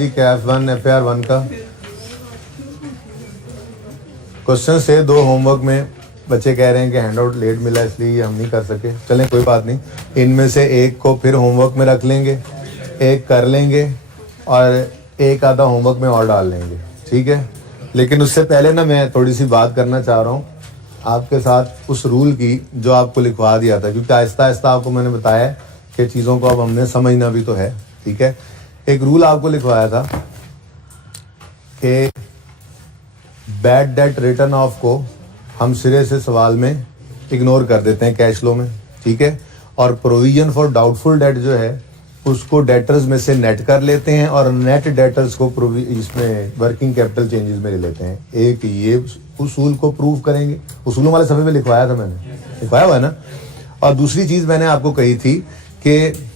जी KF1 FAR1 का question से 2 homework में बच्चे कह रहे हैं कि हैंडआउट लेट मिला इसलिए हम नहीं कर सके। चलें कोई बात नहीं, इनमें से एक को फिर होमवर्क में रख लेंगे, एक कर लेंगे और एक आधा होमवर्क में और डाल लेंगे, ठीक है। लेकिन उससे पहले ना मैं थोड़ी सी बात करना चाह रहा हूँ आपके साथ उस रूल की जो आपको लिखवा दिया था, क्योंकि आहिस्ता आहिस्ता आपको मैंने बताया कि चीज़ों को अब हमने समझना भी तो है, ठीक है। एक रूल आपको लिखवाया था कि बैड डेट रिटर्न ऑफ को हम सिरे से सवाल में इग्नोर कर देते हैं कैश फ्लो में, ठीक है। और प्रोविजन फॉर डाउटफुल डेट जो है उसको डेटर्स में से नेट कर लेते हैं और नेट डेटर्स को इसमें वर्किंग कैपिटल चेंजेस में ले लेते हैं। एक ये उसूल को प्रूव करेंगे, उसूलों वाले सफ़े में लिखवाया था मैंने, लिखवाया हुआ है ना। और दूसरी चीज़ मैंने आपको कही थी कि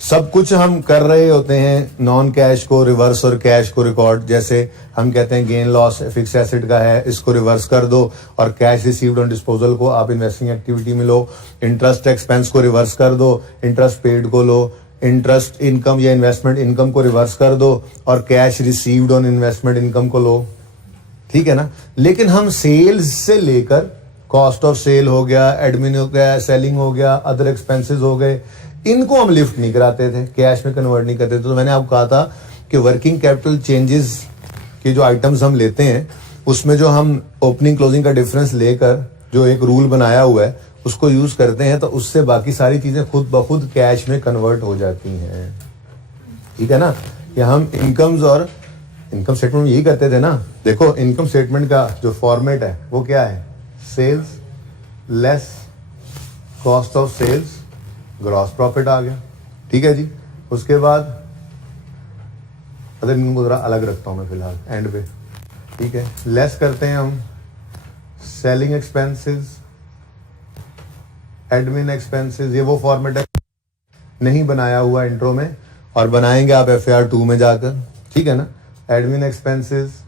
सब कुछ हम कर रहे होते हैं नॉन कैश को रिवर्स और कैश को रिकॉर्ड। जैसे हम कहते हैं गेन लॉस फिक्स एसेट का है, इसको रिवर्स कर दो और कैश रिसीव्ड ऑन डिस्पोजल को आप इन्वेस्टिंग एक्टिविटी में लो। इंटरेस्ट एक्सपेंस को रिवर्स कर दो, इंटरेस्ट पेड को लो, इंटरेस्ट इनकम या इन्वेस्टमेंट इनकम को रिवर्स कर दो और cash received on investment income को लो, ठीक है ना। लेकिन हम सेल्स से लेकर कॉस्ट ऑफ सेल हो गया, एडमिन हो गया, सेलिंग हो गया, अदर एक्सपेंसेस हो गए, इनको हम लिफ्ट नहीं कराते थे, कैश में कन्वर्ट नहीं करते थे। तो मैंने आपको कहा था कि वर्किंग कैपिटल चेंजेस के जो आइटम्स हम लेते हैं उसमें जो हम ओपनिंग क्लोजिंग का डिफरेंस लेकर जो एक रूल बनाया हुआ है उसको यूज करते हैं, तो उससे बाकी सारी चीजें खुद ब खुद कैश में कन्वर्ट हो जाती हैं, ठीक है ना। कि हम इनकम्स और इनकम स्टेटमेंट में यही करते थे ना। देखो इनकम स्टेटमेंट का जो फॉर्मेट है वो क्या है, sales less cost of sales gross profit आ गया, ठीक है जी। उसके बाद अगर इनको जरा अलग रखता हूं मैं फिलहाल एंड पे, ठीक है। लेस करते हैं हम सेलिंग एक्सपेंसेस, एडमिन एक्सपेंसेस, ये वो फॉर्मेट है नहीं बनाया हुआ इंट्रो में और बनाएंगे आप FAR2 में जाकर, ठीक है ना। एडमिन एक्सपेंसेस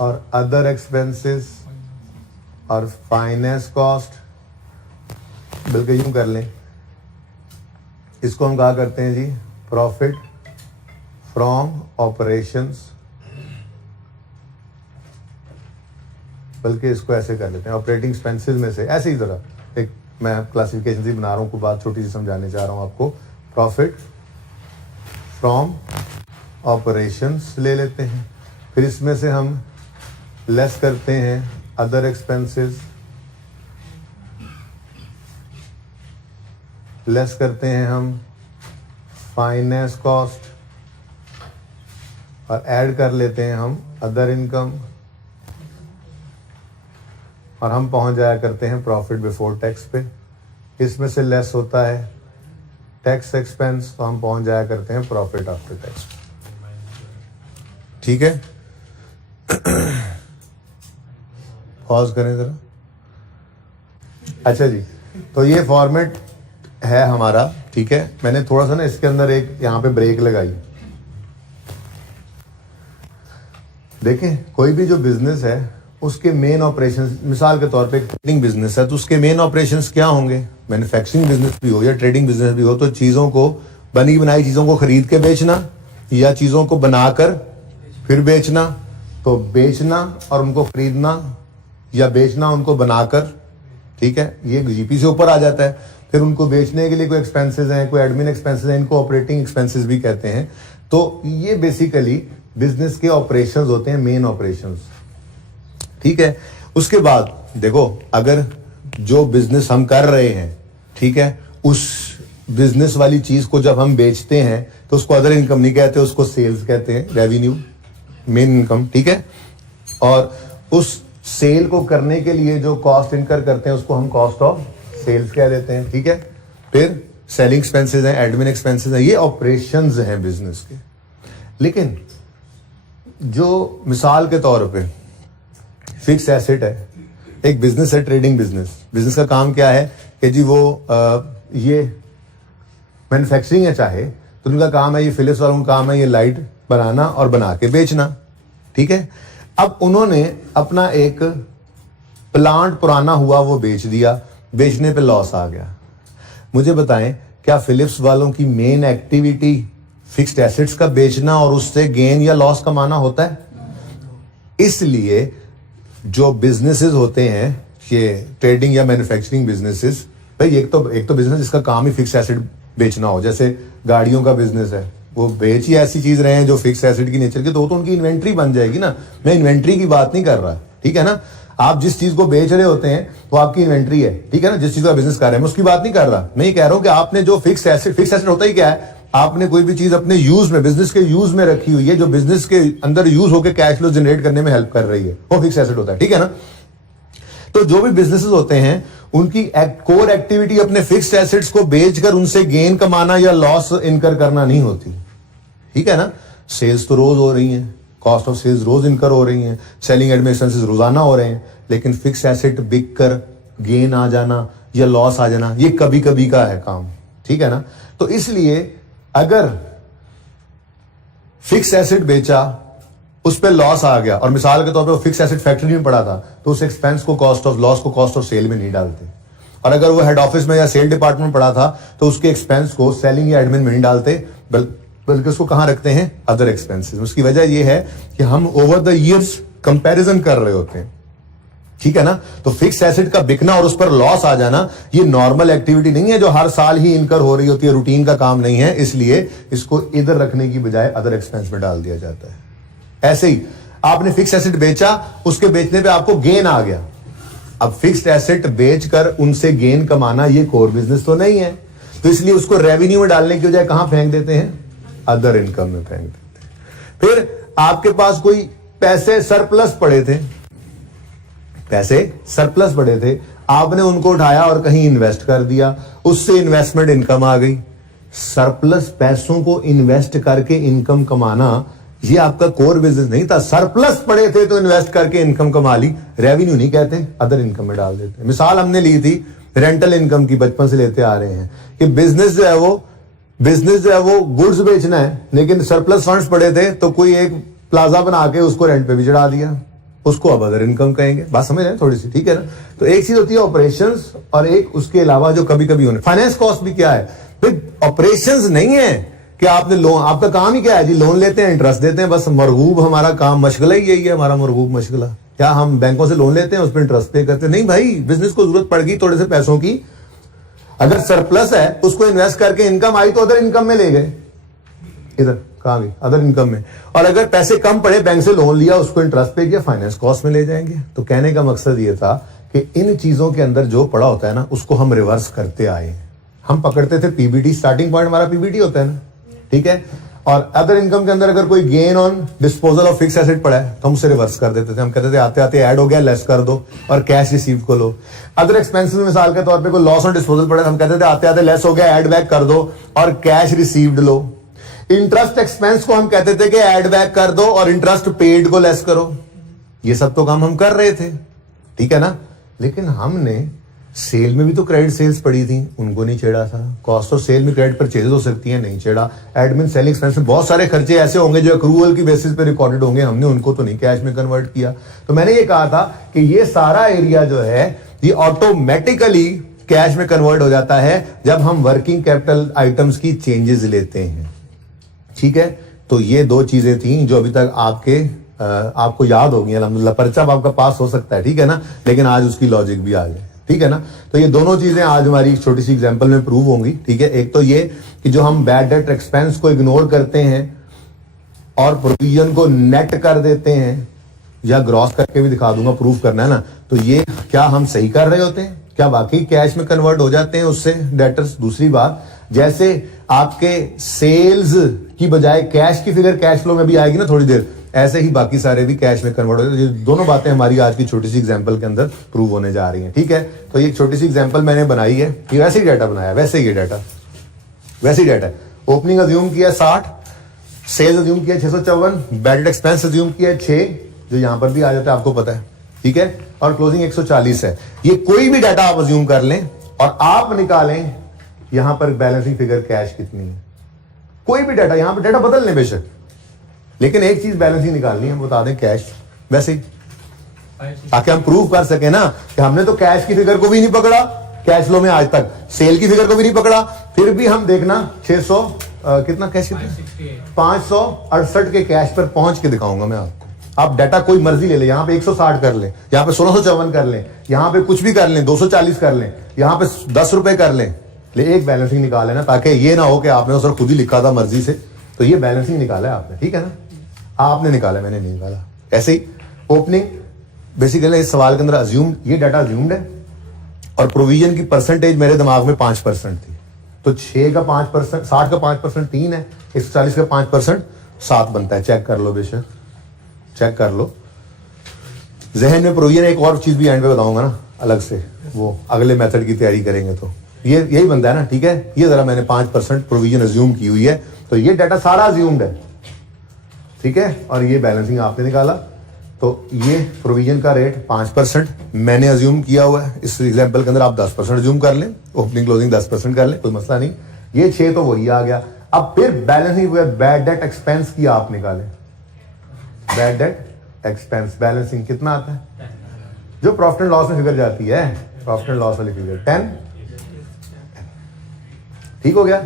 और अदर एक्सपेंसेस और फाइनेंस कॉस्ट, बल्कि यूं कर लें, इसको हम कहा करते हैं जी प्रॉफिट फ्रॉम ऑपरेशंस, बल्कि इसको ऐसे कर लेते हैं ऑपरेटिंग एक्सपेंसेस में से, ऐसे ही तरह एक मैं क्लासिफिकेशन सी बना रहा हूँ, को बात छोटी सी समझाने चाह रहा हूँ आपको। प्रॉफिट फ्रॉम ऑपरेशंस ले लेते हैं, फिर इसमें से हम लेस करते हैं अदर एक्सपेंसेस, लेस करते हैं हम फाइनेंस कॉस्ट और ऐड कर लेते हैं हम अदर इनकम और हम पहुंच जाया करते हैं प्रॉफिट बिफोर टैक्स पे। इसमें से लेस होता है टैक्स एक्सपेंस, तो हम पहुंच जाया करते हैं प्रॉफिट आफ्टर टैक्स, ठीक है। पॉज करें जरा। अच्छा जी, तो ये फॉर्मेट है हमारा, ठीक है। मैंने थोड़ा सा ना इसके अंदर एक यहाँ पे ब्रेक लगाई। देखें कोई भी जो बिजनेस है उसके मेन ऑपरेशंस, मिसाल के तौर पे ट्रेडिंग बिजनेस है तो उसके मेन ऑपरेशंस क्या होंगे, मैन्युफैक्चरिंग बिजनेस भी हो या ट्रेडिंग बिजनेस भी हो, तो चीज़ों को बनी बनाई चीज़ों को खरीद के बेचना या चीज़ों को बनाकर फिर बेचना। तो बेचना और उनको खरीदना या बेचना उनको बनाकर, ठीक है, ये जीपी से ऊपर आ जाता है। फिर उनको बेचने के लिए कोई एक्सपेंसेस हैं, कोई एडमिन एक्सपेंसेस हैं, इनको ऑपरेटिंग एक्सपेंसेस भी कहते हैं। तो ये बेसिकली बिजनेस के ऑपरेशंस होते हैं, मेन ऑपरेशंस, ठीक है। उसके बाद देखो अगर जो बिजनेस हम कर रहे हैं, ठीक है, उस बिजनेस वाली चीज को जब हम बेचते हैं तो उसको अदर इनकम नहीं कहते, उसको सेल्स कहते हैं, रेवेन्यू, मेन इनकम, ठीक है। और उस सेल को करने के लिए जो कॉस्ट इनकर करते हैं उसको हम कॉस्ट ऑफ सेल्स कह देते हैं, ठीक है। फिर सेलिंग एक्सपेंसेस हैं, एडमिन एक्सपेंसेस हैं, ये ऑपरेशंस हैं बिजनेस के। लेकिन जो मिसाल के तौर पे फिक्स एसेट है, एक बिजनेस है ट्रेडिंग बिजनेस, बिजनेस का काम क्या है कि जी वो ये मैन्युफैक्चरिंग है चाहे, तो उनका काम है, ये फिलिप्स वालों का काम है ये लाइट बनाना और बना के बेचना, ठीक है। अब उन्होंने अपना एक प्लांट पुराना हुआ वो बेच दिया, बेचने पे लॉस आ गया। मुझे बताएं क्या फिलिप्स वालों की मेन एक्टिविटी फिक्स्ड एसेट्स का बेचना और उससे गेन या लॉस कमाना होता है। इसलिए जो बिजनेसेस होते हैं, ये ट्रेडिंग या मैन्युफैक्चरिंग बिजनेसेस, भाई एक तो बिजनेस जिसका काम ही फिक्स एसेट बेचना हो, जैसे गाड़ियों का बिजनेस है, वो बेच ही ऐसी चीज रहे हैं जो फिक्स एसेट की नेचर की, तो उनकी इन्वेंट्री बन जाएगी ना। मैं इन्वेंट्री की बात नहीं कर रहा, ठीक है ना। आप जिस चीज को बेच रहे होते हैं वो आपकी इन्वेंट्री है, ठीक है ना। जिस चीज का बिजनेस कर रहे हैं मैं उसकी बात नहीं कर रहा। मैं ये कह रहा हूं कि आपने जो फिक्स एसेट होता ही क्या है, आपने कोई भी चीज अपने यूज में, बिजनेस के यूज में रखी हुई है, जो बिजनेस के अंदर यूज होकर कैश फ्लो जनरेट करने में हेल्प कर रही है, वो फिक्स एसेट होता है, ठीक है ना। तो जो भी बिजनेसेस होते हैं उनकी कोर एक्टिविटी अपने फिक्स्ड एसेट्स को बेचकर उनसे गेन कमाना या लॉस इनकर करना नहीं होती, ठीक है ना। सेल्स तो रोज हो रही हैं, कॉस्ट ऑफ सेल्स रोज इनकर हो रही हैं, सेलिंग एडमिन एक्सपेंसेस रोजाना हो रहे हैं, लेकिन फिक्स एसेट बिक कर गेन आ जाना या लॉस आ जाना ये कभी कभी का है काम, ठीक है ना। तो इसलिए अगर फिक्स एसेट बेचा, उस पर लॉस आ गया, और मिसाल के तौर पे वो फिक्स एसेट फैक्ट्री में पड़ा था, तो उस एक्सपेंस को कॉस्ट ऑफ लॉस को कॉस्ट ऑफ सेल में नहीं डालते। और अगर वो हेड ऑफिस में या सेल डिपार्टमेंट में पड़ा था तो उसके एक्सपेंस को सेलिंग या एडमिन में नहीं डालते, बल्कि उसको कहां रखते हैं, अदर एक्सपेंसेस। उसकी वजह यह है कि हम ओवर द ईयर्स कंपैरिजन कर रहे होते हैं, ठीक है ना। तो फिक्स एसेट का बिकना और उस पर लॉस आ जाना ये नॉर्मल एक्टिविटी नहीं है जो हर साल ही इनकर हो रही होती है, रूटीन का काम नहीं है। इसलिए इसको इधर रखने की बजाय अदर एक्सपेंस में डाल दिया जाता है। ऐसे ही आपने फिक्स एसेट बेचा, उसके बेचने पे आपको गेन आ गया। अब फिक्स्ड एसेट बेचकर उनसे गेन कमाना ये कोर बिजनेस तो नहीं है, तो इसलिए उसको रेवेन्यू में डालने की बजाय कहां फेंक देते हैं, अदर इनकम में फेंक देते हैं। फिर आपके पास कोई पैसे सरप्लस पड़े थे, आपने उनको उठाया और कहीं इन्वेस्ट कर दिया, उससे इन्वेस्टमेंट इनकम आ गई। सरप्लस पैसों को इन्वेस्ट करके इनकम कमाना ये आपका कोर बिजनेस नहीं था। सरप्लस पड़े थे तो इन्वेस्ट करके इनकम कमा ली, रेवेन्यू नहीं कहते, अदर इनकम में डाल देते। मिसाल हमने ली थी रेंटल इनकम की, बचपन से लेते आ रहे हैं कि बिजनेस जो है वो गुड्स बेचना है, लेकिन सरप्लस फंड्स पड़े थे तो कोई एक प्लाजा बना के उसको रेंट पे भी चढ़ा दिया, उसको अब अदर इनकम कहेंगे। बात समझ रहे हैं थोड़ी सी, ठीक है ना। तो एक चीज होती है ऑपरेशंस और एक उसके अलावा जो कभी कभी होने। फाइनेंस कॉस्ट भी क्या है, भाई ऑपरेशंस नहीं है कि आपने लोन, आपका काम ही क्या है जी, लोन लेते हैं, इंटरेस्ट देते हैं, बस मरगूब हमारा काम, मशगला ही यही है हमारा मरगूब मशगला। क्या हम बैंकों से लोन लेते हैं, उस पर इंटरेस्ट पे करते हैं? नहीं भाई, बिजनेस को जरूरत पड़ गई थोड़े से पैसों की, अगर सरप्लस है उसको इन्वेस्ट करके इनकम आई तो अदर इनकम में ले गए, इधर कहां गई, अदर इनकम में। और अगर पैसे कम पड़े, बैंक से लोन लिया, उसको इंटरेस्ट पे किया, फाइनेंस कॉस्ट में ले जाएंगे। तो कहने का मकसद ये था कि इन चीजों के अंदर जो पड़ा होता है ना, उसको हम रिवर्स करते आए। हम पकड़ते थे पीबीटी, स्टार्टिंग पॉइंट हमारा पीबीटी होता है ना, ठीक है। और अदर इनकम के अंदर अगर कोई gain on disposal of fix asset पड़ा है तो हम उसे रिवर्स कर देते थे। हम कहते थे आते आते ऐड हो गया, लेस कर दो और कैश रिसीव को लो। अदर एक्सपेंसेस में मिसाल के तौर पे कोई लॉस ऑन डिस्पोजल पड़ा है, हम कहते थे आते आते लेस हो गया, ऐड बैक कर दो और कैश रिसीव्ड लो। इंटरेस्ट एक्सपेंस को हम कहते थे कि ऐड बैक कर दो और इंटरेस्ट पेड को लेस करो। ये सब तो काम हम कर रहे थे, ठीक है ना। लेकिन हमने सेल में भी तो क्रेडिट सेल्स पड़ी थी, उनको नहीं छेड़ा था। कॉस्ट ऑफ सेल में क्रेडिट परचेजेस हो सकती है, नहीं छेड़ा। एडमिन सेलिंग एक्सपेंस में बहुत सारे खर्चे ऐसे होंगे जो एक्रूवल की बेसिस पे रिकॉर्डेड होंगे, हमने उनको तो नहीं कैश में कन्वर्ट किया। तो मैंने ये कहा था कि ये सारा एरिया जो है ये ऑटोमेटिकली कैश में कन्वर्ट हो जाता है जब हम वर्किंग कैपिटल आइटम्स की चेंजेस लेते हैं, ठीक है। तो ये दो चीजें थी जो अभी तक आपको याद होगी अल्हम्दुलिल्लाह। पर्चा आपका पास हो सकता है, ठीक है ना, लेकिन आज उसकी लॉजिक भी आ जाए, ठीक है ना। तो ये दोनों चीजें आज हमारी एक छोटी सी एग्जांपल में प्रूव होंगी, ठीक है। एक तो ये कि जो हम बैड डेट एक्सपेंस को इग्नोर करते हैं और प्रोविजन को नेट कर देते हैं, या ग्रॉस करके भी दिखा दूंगा, प्रूव करना है ना, तो ये क्या हम सही कर रहे होते हैं, क्या वाकई कैश में कन्वर्ट हो जाते हैं उससे डेटर्स। दूसरी बात, जैसे आपके सेल्स की बजाय कैश की फिगर कैश फ्लो में भी आएगी ना थोड़ी देर, ऐसे ही बाकी सारे भी कैश में कन्वर्ट हो जाते हैं। दोनों बातें हमारी आज की छोटी सी एग्जांपल के अंदर प्रूव होने जा रही हैं, ठीक है। तो ये छोटी सी एग्जांपल मैंने बनाई है, ये वैसे ही डाटा बनाया, वैसे ही डाटा ओपनिंग अज्यूम किया 60, सेल्स अज्यूम किया 654, बैड डेट एक्सपेंस अज्यूम किया 6, जो यहां पर भी आ जाता है आपको पता है, ठीक है। और क्लोजिंग 140 है। ये कोई भी डाटा आप अज्यूम कर लें और आप निकालें यहां पर बैलेंसिंग फिगर कैश कितनी है, कोई भी डाटा, यहां पर डाटा बदल लें बेशक, लेकिन एक चीज बैलेंसिंग निकालनी है, बता दें कैश, वैसे ही, ताकि हम प्रूव कर सके ना कि हमने तो कैश की फिगर को भी नहीं पकड़ा कैश फ्लो में आज तक, सेल की फिगर को भी नहीं पकड़ा, फिर भी हम देखना कितना कैश, कितना 568 के कैश पर पहुंच के दिखाऊंगा मैं आपको। आप डाटा कोई मर्जी ले ले, यहाँ पे 160 कर लें, यहाँ पे 1654 कर लें, यहाँ पे कुछ भी कर लें, 240 कर लें, यहाँ पे 10 रुपए कर लें, ले एक बैलेंसिंग निकाले ना, ताकि ये ना हो कि आपने सर खुद ही लिखा था मर्जी से, तो ये बैलेंसिंग निकाला है आपने, ठीक है ना, आपने निकाला, मैंने नहीं निकाला। ऐसे ही ओपनिंग बेसिकली इस सवाल के अंदर अज्यूम, ये डाटा अज्यूम्ड है और प्रोविजन की परसेंटेज मेरे दिमाग में 5% थी, तो 6 का 5%, 60 का 5% 3 है, 140 का 5% 7 बनता है। चेक कर लो बेशक, चेक कर लो जहन में प्रोविजन। एक और चीज भी एंड पे बताऊंगा ना अलग से, वो अगले मेथड की तैयारी करेंगे तो ये यही बनता है ना, ठीक है। ये जरा मैंने 5% प्रोविजन अज्यूम की हुई है, तो ये डाटा सारा अज्यूम्ड है, ठीक है, और ये बैलेंसिंग आपने निकाला, तो ये प्रोविजन का रेट 5% मैंने अज्यूम किया हुआ है। इस एग्जांपल के अंदर आप 10% अज्यूम कर लें, ओपनिंग क्लोजिंग 10% कर लें, कोई मसला नहीं। ये 6 तो वही आ गया। अब फिर बैलेंसिंग बैड डेट एक्सपेंस की आप निकालें, बैड डेट एक्सपेंस बैलेंसिंग कितना आता है, जो प्रॉफिट एंड लॉस में फिगर जाती है, प्रॉफिट एंड लॉस वाली फिगर 10, ठीक हो गया।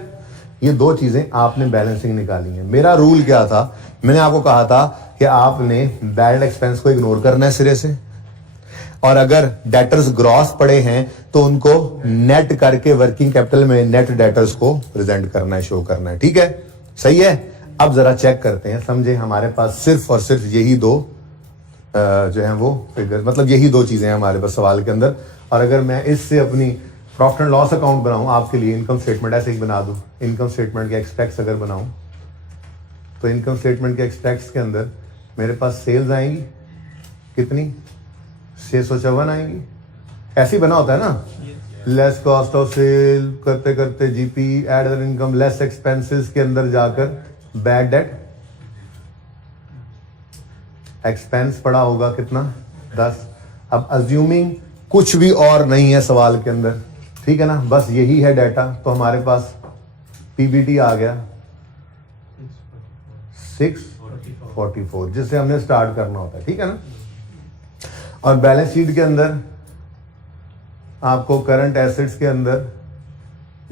ये दो चीजें आपने बैलेंसिंग निकाली है। मेरा रूल क्या था, मैंने आपको कहा था कि आपने बैड एक्सपेंस को इग्नोर करना है सिरे से, और अगर डेटर्स ग्रॉस पड़े हैं तो उनको नेट करके वर्किंग कैपिटल में नेट डेटर्स को प्रेजेंट करना है, शो करना है, ठीक है, सही है। अब जरा चेक करते हैं, समझे, हमारे पास सिर्फ और सिर्फ यही दो जो है वो फिगर, मतलब यही दो चीजें हैं हमारे पास सवाल के अंदर। और अगर मैं इससे अपनी प्रॉफिट एंड लॉस अकाउंट बनाऊं आपके लिए, इनकम स्टेटमेंट ऐसे ही बना दूं, इनकम स्टेटमेंट के एक्सट्रैक्ट्स अगर बनाऊं, तो इनकम स्टेटमेंट के एक्सट्रैक्ट्स के अंदर मेरे पास सेल्स आएंगी कितनी, 654 आएंगी, ऐसे ही बना होता है ना, लेस कॉस्ट ऑफ सेल करते करते GP add other income less expenses के अंदर जाकर बैड डेट एक्सपेंस पड़ा होगा कितना, 10। अब अज्यूमिंग कुछ भी और नहीं है सवाल के अंदर, ठीक है ना, बस यही है डाटा, तो हमारे पास पीबीटी आ गया 644, जिससे हमने स्टार्ट करना होता है, ठीक है ना। और बैलेंस शीट के अंदर आपको करंट एसेट्स के अंदर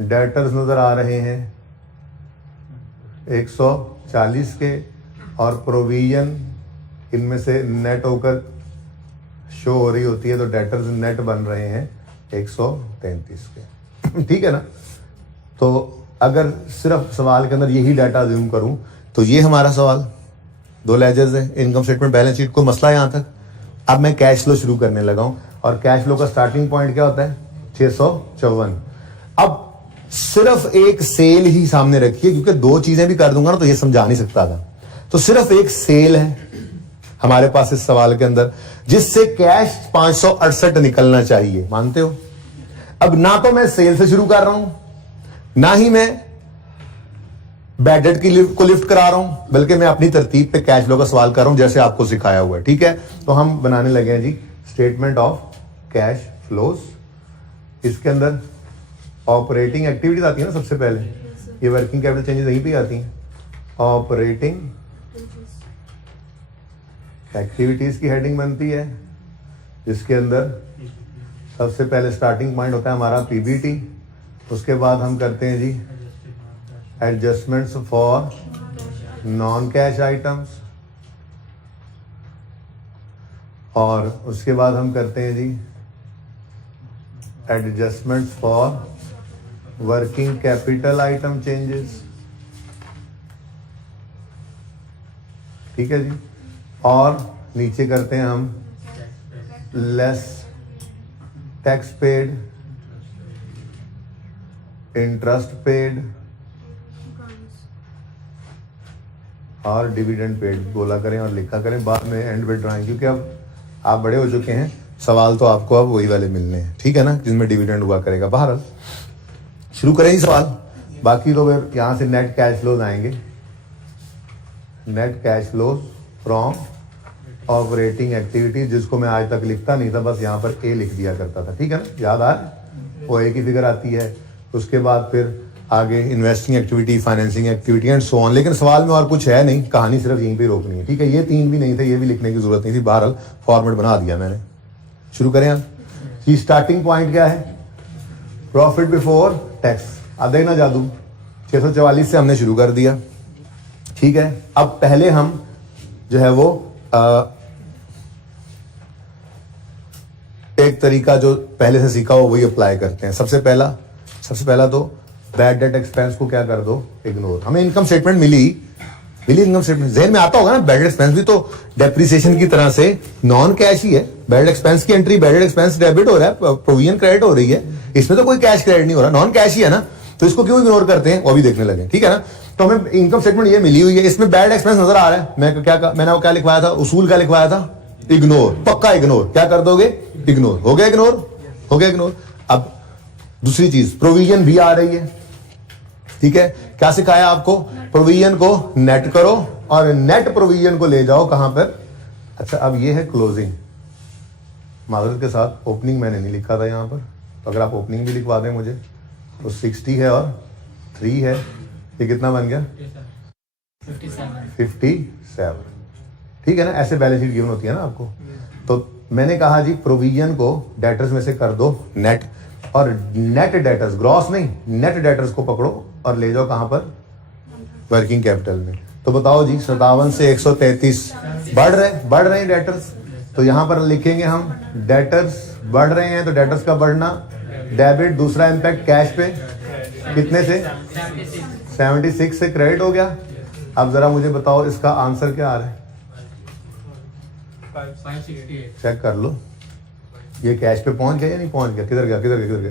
डेटर्स नजर आ रहे हैं 140 के, और प्रोविजन इनमें से नेट होकर शो हो रही होती है, तो डेटर्स नेट बन रहे हैं 133 के, ठीक है ना। तो अगर सिर्फ सवाल के अंदर यही डाटा अज्यूम करूं तो ये हमारा सवाल, दो लेजर्स है, इनकम स्टेटमेंट बैलेंस शीट, कोई मसला है यहां तक। अब मैं कैश फ्लो शुरू करने लगा हूं, और कैश फ्लो का स्टार्टिंग पॉइंट क्या होता है, 654। अब सिर्फ एक सेल ही सामने रखिए, क्योंकि दो चीजें भी कर दूंगा ना तो ये समझा नहीं सकता था, तो सिर्फ एक सेल है हमारे पास इस सवाल के अंदर, जिससे कैश 568 निकलना चाहिए, मानते हो। अब ना तो मैं सेल से शुरू कर रहा हूं, ना ही मैं बैड डेट की को लिफ्ट करा रहा हूं, बल्कि मैं अपनी तरतीब पे कैश फ्लो का सवाल कर रहा हूं जैसे आपको सिखाया हुआ है, ठीक है। तो हम बनाने लगे हैं जी स्टेटमेंट ऑफ कैश फ्लोज। इसके अंदर ऑपरेटिंग एक्टिविटीज आती है ना सबसे पहले, ये वर्किंग कैपिटल चेंजेस यहीं पे आती हैं। ऑपरेटिंग एक्टिविटीज की हेडिंग बनती है, जिसके अंदर सबसे पहले स्टार्टिंग पॉइंट होता है हमारा पीबीटी, उसके बाद हम करते हैं जी adjustments for non cash items, और उसके बाद हम करते हैं जी adjustments for working capital item changes, ठीक है जी। और नीचे करते हैं हम less tax paid, interest paid और डिविडेंड पेड बोला करें और लिखा करें, बाद में एंड पे ड्राइंग, क्योंकि अब आप बड़े हो चुके हैं, सवाल तो आपको अब वही वाले मिलने हैं, ठीक है ना, जिनमें डिविडेंड हुआ करेगा। बहरहाल शुरू करें ही सवाल, बाकी तो फिर यहां से नेट कैश फ्लोज आएंगे, net cash flows from operating activities, जिसको मैं आज तक लिखता नहीं था, बस यहाँ पर ए लिख दिया करता था, ठीक है ना, याद आ रहा है, वो ए की फिगर आती है। उसके बाद फिर आगे investing activity, financing activity and so on. लेकिन सवाल में और कुछ है नहीं, कहानी सिर्फ यहीं पे रोकनी है, ठीक है। ये 3 भी नहीं थे, ये भी लिखने की जरूरत नहीं थी, बहरहाल फॉर्मेट बना दिया मैंने। शुरू करें आप, स्टार्टिंग पॉइंट क्या है, प्रॉफिट बिफोर टैक्स। अब देखना जादू, 644 से हमने शुरू कर दिया, ठीक है। अब पहले हम जो है वो एक तरीका जो पहले से सीखा हो वही अप्लाई करते हैं। सबसे पहला तो बैड डेट एक्सपेंस को क्या कर दो, इग्नोर। हमें इनकम स्टेटमेंट मिली इनकम स्टेटमेंट जहन में आता होगा ना, बैड डेट एक्सपेंस भी तो डेप्रिसिएशन की तरह से नॉन कैश ही है। बैड डेट एक्सपेंस की entry, bad debt expense debit हो रहा है, प्रोविजन क्रेडिट हो रही है, इसमें तो कोई कैश क्रेडिट नहीं हो रहा, नॉन कैश ही है ना, तो इसको क्यों इग्नोर करते हैं वो भी देखने लगे, ठीक है ना। तो हमें इनकम स्टेटमेंट ये मिली हुई है, इसमें बैड एक्सपेंस नजर आ रहा है, मैंने वो क्या लिखवाया था, उसूल क्या लिखवाया था, इग्नोर, पक्का इग्नोर। क्या कर दोगे, इग्नोर। हो गया इग्नोर। अब दूसरी चीज प्रोविजन भी आ रही है, ठीक है। क्या सिखाया आपको, प्रोविजन को नेट करो और नेट प्रोविजन को ले जाओ कहां पर, अच्छा अब ये है क्लोजिंग, माजरत के साथ ओपनिंग मैंने नहीं लिखा था यहां पर, तो अगर आप ओपनिंग भी लिखवा दें मुझे, तो 60 है और 3 है, ये कितना बन गया 57, ठीक है ना। ऐसे बैलेंस शीट गिवन होती है ना आपको। तो मैंने कहा जी प्रोविजन को डेटर्स में से कर दो नेट, और नेट डेटर्स, ग्रॉस नहीं, नेट डेटर्स को पकड़ो और ले जाओ कहां पर, वर्किंग कैपिटल में। तो बताओ जी 57 से 133 बढ़ रहे हैं डेटर्स, तो यहां पर लिखेंगे हम डेटर्स बढ़ रहे हैं, तो डेटर्स का बढ़ना डेबिट, दूसरा इंपैक्ट कैश पे कितने से 76 से क्रेडिट हो गया। अब जरा मुझे बताओ इसका आंसर क्या आ रहा है, 568। चेक कर लो, ये कैश पे पहुंच गया या नहीं पहुंच गया, किधर गया,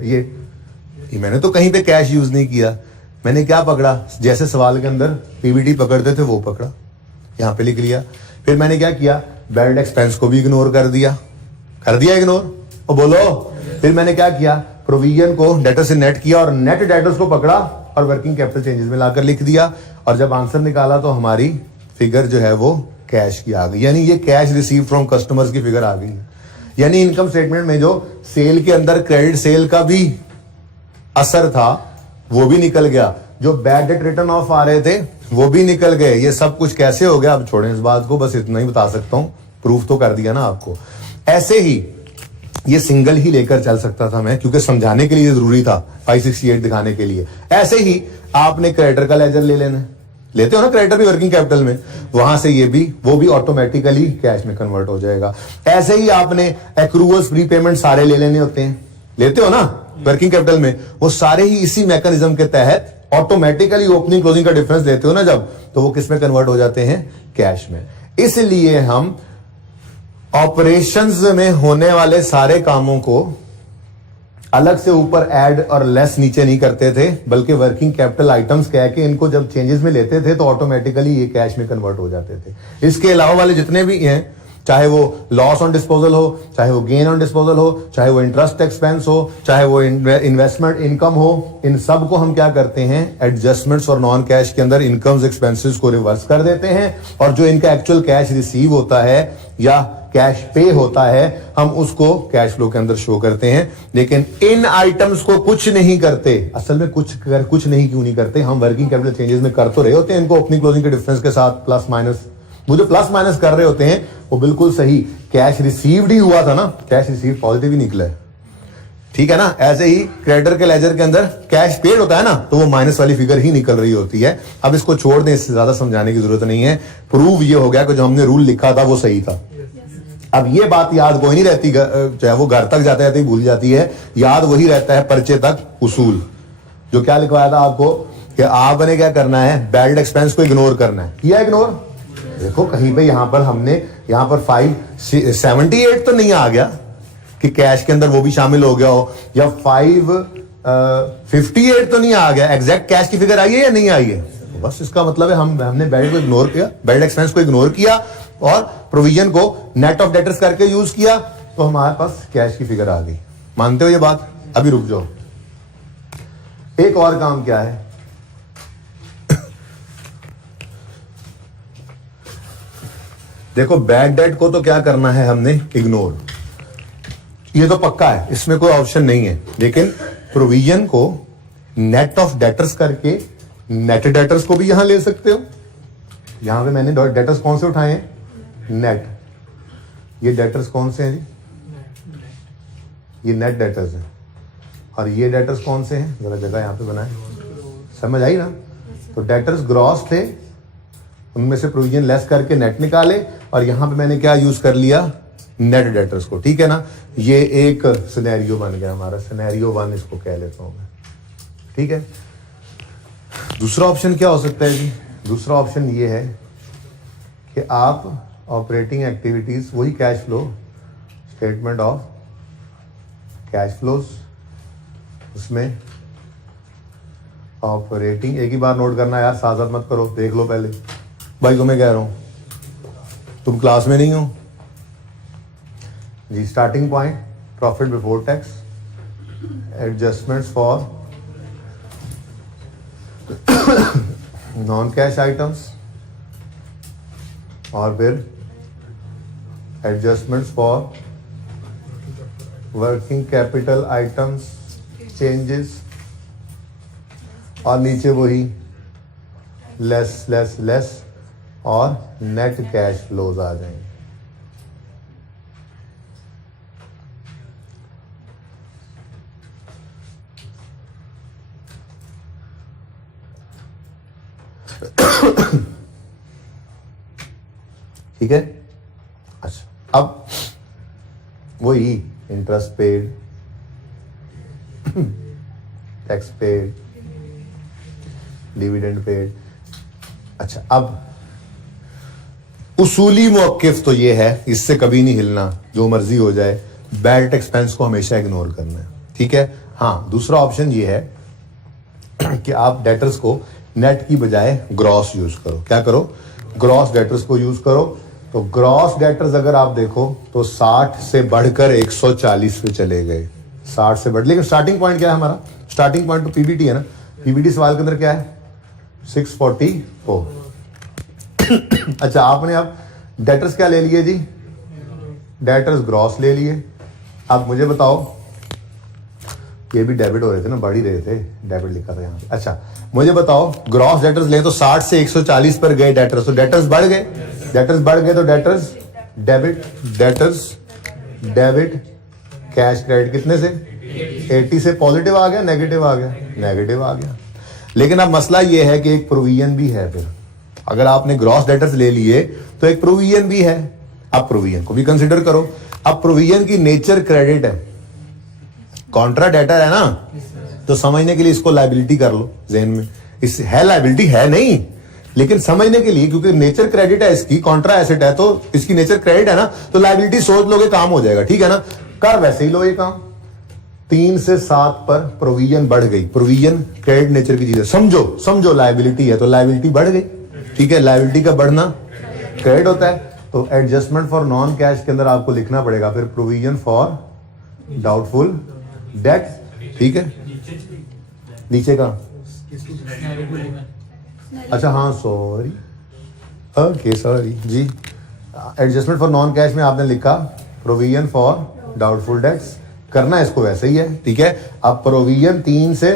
ये मैंने तो कहीं पे कैश यूज नहीं किया, मैंने क्या पकड़ा, जैसे सवाल के अंदर पीबीटी पकड़ते थे वो पकड़ा, यहां पे लिख लिया। फिर मैंने क्या किया, बैड एक्सपेंस को भी इग्नोर कर दिया इग्नोर, और बोलो फिर मैंने क्या किया, प्रोविजन को डेटर से नेट किया और नेट डेटर्स को पकड़ा और वर्किंग कैपिटल चेंजेस में लाकर लिख दिया, और जब आंसर निकाला तो हमारी फिगर जो है वो कैश की आ गई, यानी ये कैश रिसीव फ्रॉम कस्टमर्स की फिगर आ गई। यानी इनकम स्टेटमेंट में जो सेल के अंदर क्रेडिट सेल का भी असर था वो भी निकल गया, जो बैड डेट रिटर्न ऑफ आ रहे थे वो भी निकल गए। ये सब कुछ कैसे हो गया, अब छोड़ें इस बात को, बस इतना ही बता सकता हूं, प्रूफ तो कर दिया ना आपको। ऐसे ही ये सिंगल ही लेकर चल सकता था मैं, क्योंकि समझाने के लिए जरूरी था, 568 दिखाने के लिए। ऐसे ही आपने क्रेडिटर का लेजर ले लेना, लेते हो ना क्रेडिटर भी वर्किंग कैपिटल में, वहां से ये भी वो भी ऑटोमेटिकली कैश में कन्वर्ट हो जाएगा। ऐसे ही आपने एक्रूअल्स प्रीपेमेंट सारे ले लेने होते हैं, लेते हो ना वर्किंग कैपिटल में, वो सारे ही इसी मैकेनिज्म के तहत ऑटोमेटिकली ओपनिंग क्लोजिंग का डिफरेंस लेते हो ना जब, तो वो किस में कन्वर्ट हो जाते हैं, कैश में। इसलिए हम ऑपरेशंस में होने वाले सारे कामों को अलग से ऊपर ऐड और लेस नीचे नहीं करते थे, बल्कि वर्किंग कैपिटल आइटम्स कह के इनको जब चेंजेस में लेते थे तो ऑटोमेटिकली ये कैश में कन्वर्ट हो जाते थे। इसके अलावा वाले जितने भी हैं, चाहे वो लॉस ऑन डिस्पोजल हो, चाहे वो गेन ऑन डिस्पोजल हो, चाहे वो इंटरेस्ट एक्सपेंस हो, चाहे वो इन्वेस्टमेंट इनकम हो, इन सब को हम क्या करते हैं, एडजस्टमेंट्स और नॉन कैश के अंदर इनकम्स एक्सपेंसेस को रिवर्स कर देते हैं, और जो इनका एक्चुअल कैश रिसीव होता है या कैश पे होता है हम उसको कैश फ्लो के अंदर शो करते हैं। लेकिन इन आइटम्स को कुछ नहीं करते, असल में कुछ नहीं क्यों नहीं करते, हम वर्किंग कैपिटल चेंजेस में कर तो रहे होते हैं इनको ओपनिंग क्लोजिंग के डिफरेंस के साथ प्लस माइनस, वो जो प्लस माइनस कर रहे होते हैं वो बिल्कुल सही कैश रिसीव्ड ही हुआ था ना, कैश रिसीव पॉजिटिव ही निकला है, ठीक है ना। ऐसे ही क्रेडिटर के लेजर के अंदर कैश पेड होता है ना, तो वो माइनस वाली फिगर ही निकल रही होती है। अब इसको छोड़ दें, इससे ज्यादा समझाने की जरूरत नहीं है, प्रूव ये हो गया कि जो हमने रूल लिखा था वो सही था। अब ये बात याद कोई नहीं रहती, चाहे वो घर तक जाते जाते ही भूल जाती है, याद वही रहता है पर्चे तक उसूल, जो क्या लिखवाया था आपको कि आपने क्या करना है, बैड एक्सपेंस को इग्नोर करना है, किया इग्नोर। देखो कहीं पे यहां पर हमने यहां पर 578 तो नहीं आ गया कि कैश के अंदर वो भी शामिल हो गया हो, या 558 तो नहीं आ गया, एग्जैक्ट कैश की फिगर आई है या नहीं आई है, तो बस इसका मतलब है हमने बैड को इग्नोर किया, बैड एक्सपेंस को इग्नोर किया और प्रोविजन को नेट ऑफ डेटर्स करके यूज किया, तो हमारे पास कैश की फिगर आ गई। मानते हो ये बात? अभी रुक जाओ, एक और काम क्या है, देखो बैड डेट को तो क्या करना है हमने, इग्नोर, ये तो पक्का है, इसमें कोई ऑप्शन नहीं है। लेकिन प्रोविजन को नेट ऑफ डेटर्स करके नेट डेटर्स को भी यहां ले सकते हो। यहां पे मैंने डेटर्स कौन से उठाए हैं, नेट, ये डेटर्स कौन से हैं जी, ये नेट डेटर्स हैं, और ये डेटर्स कौन से हैं, जरा जगह यहां पे बनाए, समझ आई ना। तो डेटर्स ग्रॉस थे, उनमें से प्रोविजन लेस करके नेट निकाले, और यहां पे मैंने क्या यूज कर लिया, नेट डेटर्स को। ठीक है ना, ये एक सिनेरियो बन गया हमारा, सिनेरियो 1 इसको कह लेता हूं मैं। ठीक है, दूसरा ऑप्शन क्या हो सकता है जी? दूसरा ऑप्शन ये है कि आप ऑपरेटिंग एक्टिविटीज, वही cash flow statement of cash flows, उसमें ऑपरेटिंग, एक ही बार नोट करना यार, साथ साथ मत करो, देख लो पहले भाई, तुम्हें कह रहा हूं, तुम क्लास में नहीं हो जी। Starting point profit before tax, adjustments for non cash items, और फिर adjustments for working capital items changes, और नीचे वही लेस लेस लेस और नेट कैश फ्लोज आ जाएंगे। ठीक है, अच्छा अब वही interest paid, tax paid, dividend paid. अच्छा, अब उसूली मौकिफ तो ये है, इससे कभी नहीं हिलना, जो मर्जी हो जाए, बैड एक्सपेंस को हमेशा इग्नोर करना है। ठीक है, हाँ, दूसरा ऑप्शन ये है कि आप डेटर्स को नेट की बजाय ग्रॉस यूज करो। क्या करो? ग्रॉस डेटर्स को यूज करो। तो ग्रॉस डेटर्स अगर आप देखो तो 60 से बढ़कर 140 पे चले गए, 60 से बढ़, लेकिन स्टार्टिंग पॉइंट क्या है हमारा? स्टार्टिंग पॉइंट तो पीबीटी है ना, पीबीटी सवाल के अंदर क्या है? 644। अच्छा, आपने अब डेटर्स क्या ले लिए जी? डेटर्स ग्रॉस ले लिए। अब मुझे बताओ, ये भी डेबिट हो रहे थे ना, बढ़ ही रहे थे, डेबिट लिखा था यहाँ पे। अच्छा, मुझे बताओ, ग्रॉस डेटर्स ले तो 60 से 140 पर गए डेटर्स, तो डेटर्स बढ़ गए, डेटर्स बढ़ गए तो debtors debit, debtors debit, cash credit कितने से? 80 से पॉजिटिव आ गया, नेगेटिव आ गया, नेगेटिव आ गया। लेकिन अब मसला ये है कि एक प्रोविजन भी है। फिर अगर आपने ग्रॉस डेटर्स ले लिए तो एक प्रोविजन भी है, अब प्रोविजन को भी कंसिडर करो। अब प्रोविजन की नेचर क्रेडिट है, कॉन्ट्रा डेटर है ना, तो समझने के लिए इसको लायबिलिटी कर लो ज़हन में। इस है लायबिलिटी है नहीं, लेकिन समझने के लिए, क्योंकि नेचर क्रेडिट है इसकी, कॉन्ट्रा एसेट है तो इसकी नेचर क्रेडिट है ना, तो लायबिलिटी सोच लोगे काम हो जाएगा। ठीक है ना, कर वैसे ही लो ये काम। 3 से 7 पर प्रोविजन बढ़ गई, प्रोविजन क्रेडिट नेचर की चीज है, समझो लायबिलिटी है तो लायबिलिटी बढ़ गई। ठीक है, लायबिलिटी का बढ़ना क्रेडिट होता है, तो एडजस्टमेंट फॉर नॉन कैश के अंदर आपको लिखना पड़ेगा फिर प्रोविजन फॉर डाउटफुल डेट। ठीक है, नीचे का, अच्छा हाँ सॉरी, ओके सॉरी जी, एडजस्टमेंट फॉर नॉन कैश में आपने लिखा प्रोविजन फॉर डाउटफुल डेट्स, करना इसको वैसे ही है। ठीक है, अब प्रोविजन 3 से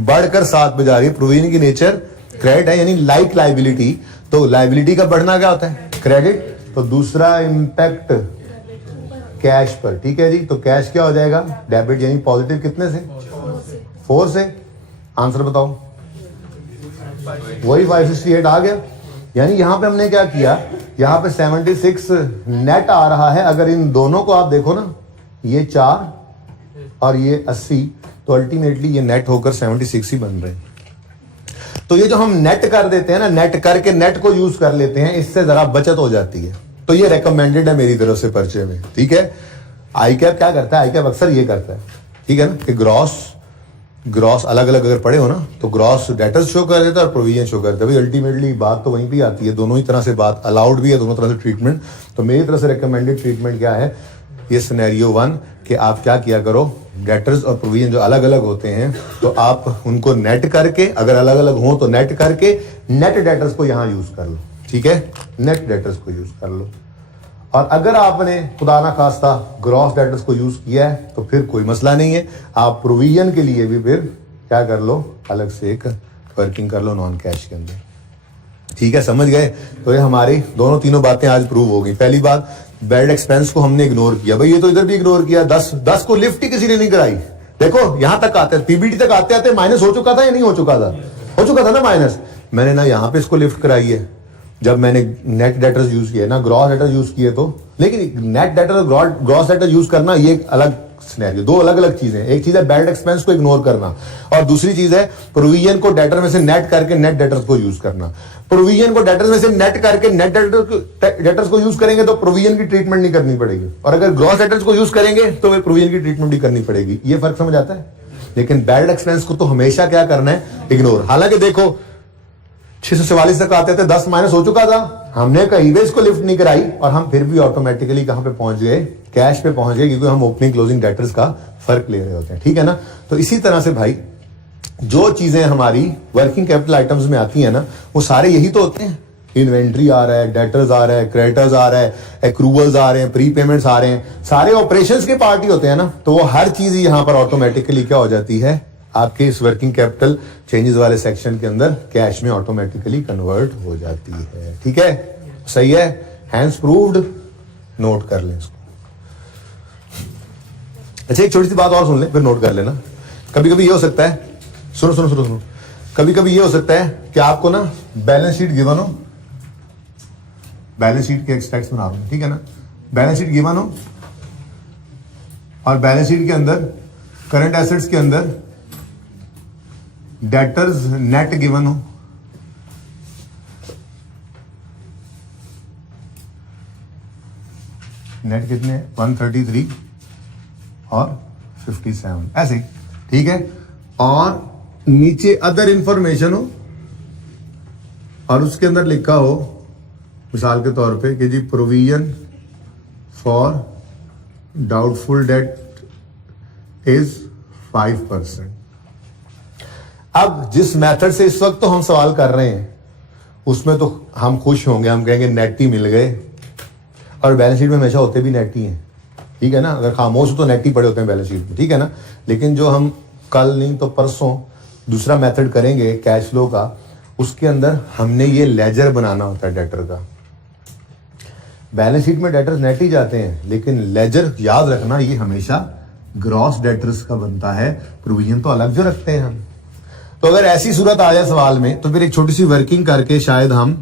बढ़कर 7 पे जा रही है, प्रोविजन की नेचर क्रेडिट है, यानी लाइक लायबिलिटी, तो लायबिलिटी का बढ़ना क्या होता है? क्रेडिट। तो दूसरा इंपैक्ट कैश पर। ठीक है जी, तो कैश क्या हो जाएगा? डेबिट, यानी पॉजिटिव कितने से? 4 से। आंसर बताओ, वही 568 आ गया। यानी यहां पे हमने क्या किया, यहां पे 76 नेट आ रहा है। अगर इन दोनों को आप देखो ना, ये 4 और ये 80, तो अल्टीमेटली ये नेट होकर 76 ही बन रहे हैं। तो ये जो हम नेट कर देते हैं ना, नेट करके नेट को यूज कर लेते हैं, इससे जरा बचत हो जाती है। तो ये रेकमेंडेड है मेरी तरफ से पर्चे में। ठीक है, आई कैप क्या करता है? आई कैप अक्सर ये करता है, ठीक है ना, कि ग्रॉस अलग अलग अगर पड़े हो ना, तो ग्रॉस डेटर्स शो कर देता है और प्रोविजन शो करता है। भाई अल्टीमेटली बात तो वहीं भी आती है, दोनों ही तरह से बात अलाउड भी है, दोनों तरह से ट्रीटमेंट। तो मेरी तरफ से रिकमेंडेड ट्रीटमेंट क्या है? ये सिनेरियो 1 कि आप क्या किया करो, डेटर्स और प्रोविजन जो अलग अलग होते हैं, तो आप उनको नेट करके, अगर अलग अलग हो तो नेट करके नेट डेटर्स को यहां यूज कर लो। ठीक है, नेट डेटर्स को यूज कर लो। और अगर आपने खुदा ना खास्ता ग्रॉस डेटर्स को यूज किया है तो फिर कोई मसला नहीं है, आप प्रोविजन के लिए भी फिर क्या कर लो, अलग से एक वर्किंग कर लो नॉन कैश के अंदर। ठीक है, समझ गए? तो ये हमारी दोनों तीनों बातें आज प्रूव हो गई। पहली बात, बैड एक्सपेंस को हमने इग्नोर किया, भाई ये तो इधर भी इग्नोर किया। 10 को लिफ्ट ही किसी ने नहीं कराई। देखो यहां तक आते, पीबीटी तक आते आते माइनस हो चुका था या नहीं हो चुका था? हो चुका था ना माइनस। मैंने ना यहाँ पे इसको लिफ्ट कराई है जब मैंने नेट डेटर्स यूज किए ना ग्रॉस डेटर्स यूज किए तो, लेकिन नेट डेटर और ग्रॉस डेटर यूज करना ये एक अलग सिनेरियो, दो अलग अलग चीजें। एक चीज है बैलेंस एक्सपेंस को इग्नोर करना और दूसरी चीज है प्रोविजन को डेटर में से नेट करके नेट डेटर्स को यूज करना। प्रोविजन को डेटर्स में से नेट करके नेट डेटर्स को यूज करेंगे तो प्रोविजन की ट्रीटमेंट नहीं करनी पड़ेगी, और अगर ग्रॉस डेटर्स को यूज करेंगे तो वे प्रोविजन की ट्रीटमेंट भी करनी पड़ेगी। ये फर्क समझ आता है। लेकिन बैलेंस एक्सपेंस को तो हमेशा क्या करना है, इग्नोर। हालांकि देखो 644 तक आते थे, 10 माइनस हो चुका था, हमने कहीं भी इसको लिफ्ट नहीं कराई और हम फिर भी ऑटोमेटिकली कहां पे पहुंच गए, कैश पे पहुंच गए, क्योंकि हम ओपनिंग क्लोजिंग डेटर्स का फर्क ले रहे होते हैं। ठीक है ना। तो इसी तरह से भाई जो चीजें हमारी वर्किंग कैपिटल आइटम्स में आती है ना, वो सारे यही तो होते हैं। इन्वेंट्री आ रहा है, डेटर्स आ रहा है, क्रेडिटर्स आ रहा है, एक्रूवल्स आ रहे हैं, प्री पेमेंट्स आ रहे हैं, सारे ऑपरेशंस के पार्ट ही होते हैं ना। तो वो हर चीज यहां पर ऑटोमेटिकली क्या हो जाती है, आपके इस वर्किंग कैपिटल चेंजेस वाले सेक्शन के अंदर कैश में ऑटोमेटिकली कन्वर्ट हो जाती है। ठीक है, सही है, हैंड्स प्रूव्ड, नोट कर लें इसको। अच्छा एक छोटी सी बात और सुन लें फिर नोट कर लेना। कभी कभी ये हो सकता है, सुनो सुनो सुनो सुनो, कभी कभी ये हो सकता है कि आपको ना बैलेंस शीट गिवन हो, बैलेंस शीट के एक्सट्रैक्ट्स बना रहा हूं, ठीक है ना, बैलेंस शीट गिवन हो और बैलेंस शीट के अंदर करंट एसेट्स के अंदर डेटर्स नेट गिवन हो, नेट कितने 133 और 57 ऐसे, ठीक है, और नीचे अदर इंफॉर्मेशन हो और उसके अंदर लिखा हो मिसाल के तौर पे कि जी provision for doubtful debt is 5%। अब जिस मेथड से इस वक्त तो हम सवाल कर रहे हैं उसमें तो हम खुश होंगे, हम कहेंगे नेट ही मिल गए, और बैलेंस शीट में हमेशा होते भी नेट ही हैं, ठीक है ना। अगर खामोश हो तो नेट ही पड़े होते हैं बैलेंस शीट में, ठीक है ना। लेकिन जो हम कल नहीं तो परसों दूसरा मेथड करेंगे कैश फ्लो का, उसके अंदर हमने ये लेजर बनाना होता है डेटर का। बैलेंस शीट में डेटर्स नेट ही जाते हैं, लेकिन लेजर याद रखना ये हमेशा ग्रॉस डेटर्स का बनता है, प्रोविजन तो अलग जो रखते हैं हम। तो अगर ऐसी सूरत आ जाए सवाल में तो फिर एक छोटी सी वर्किंग करके शायद हम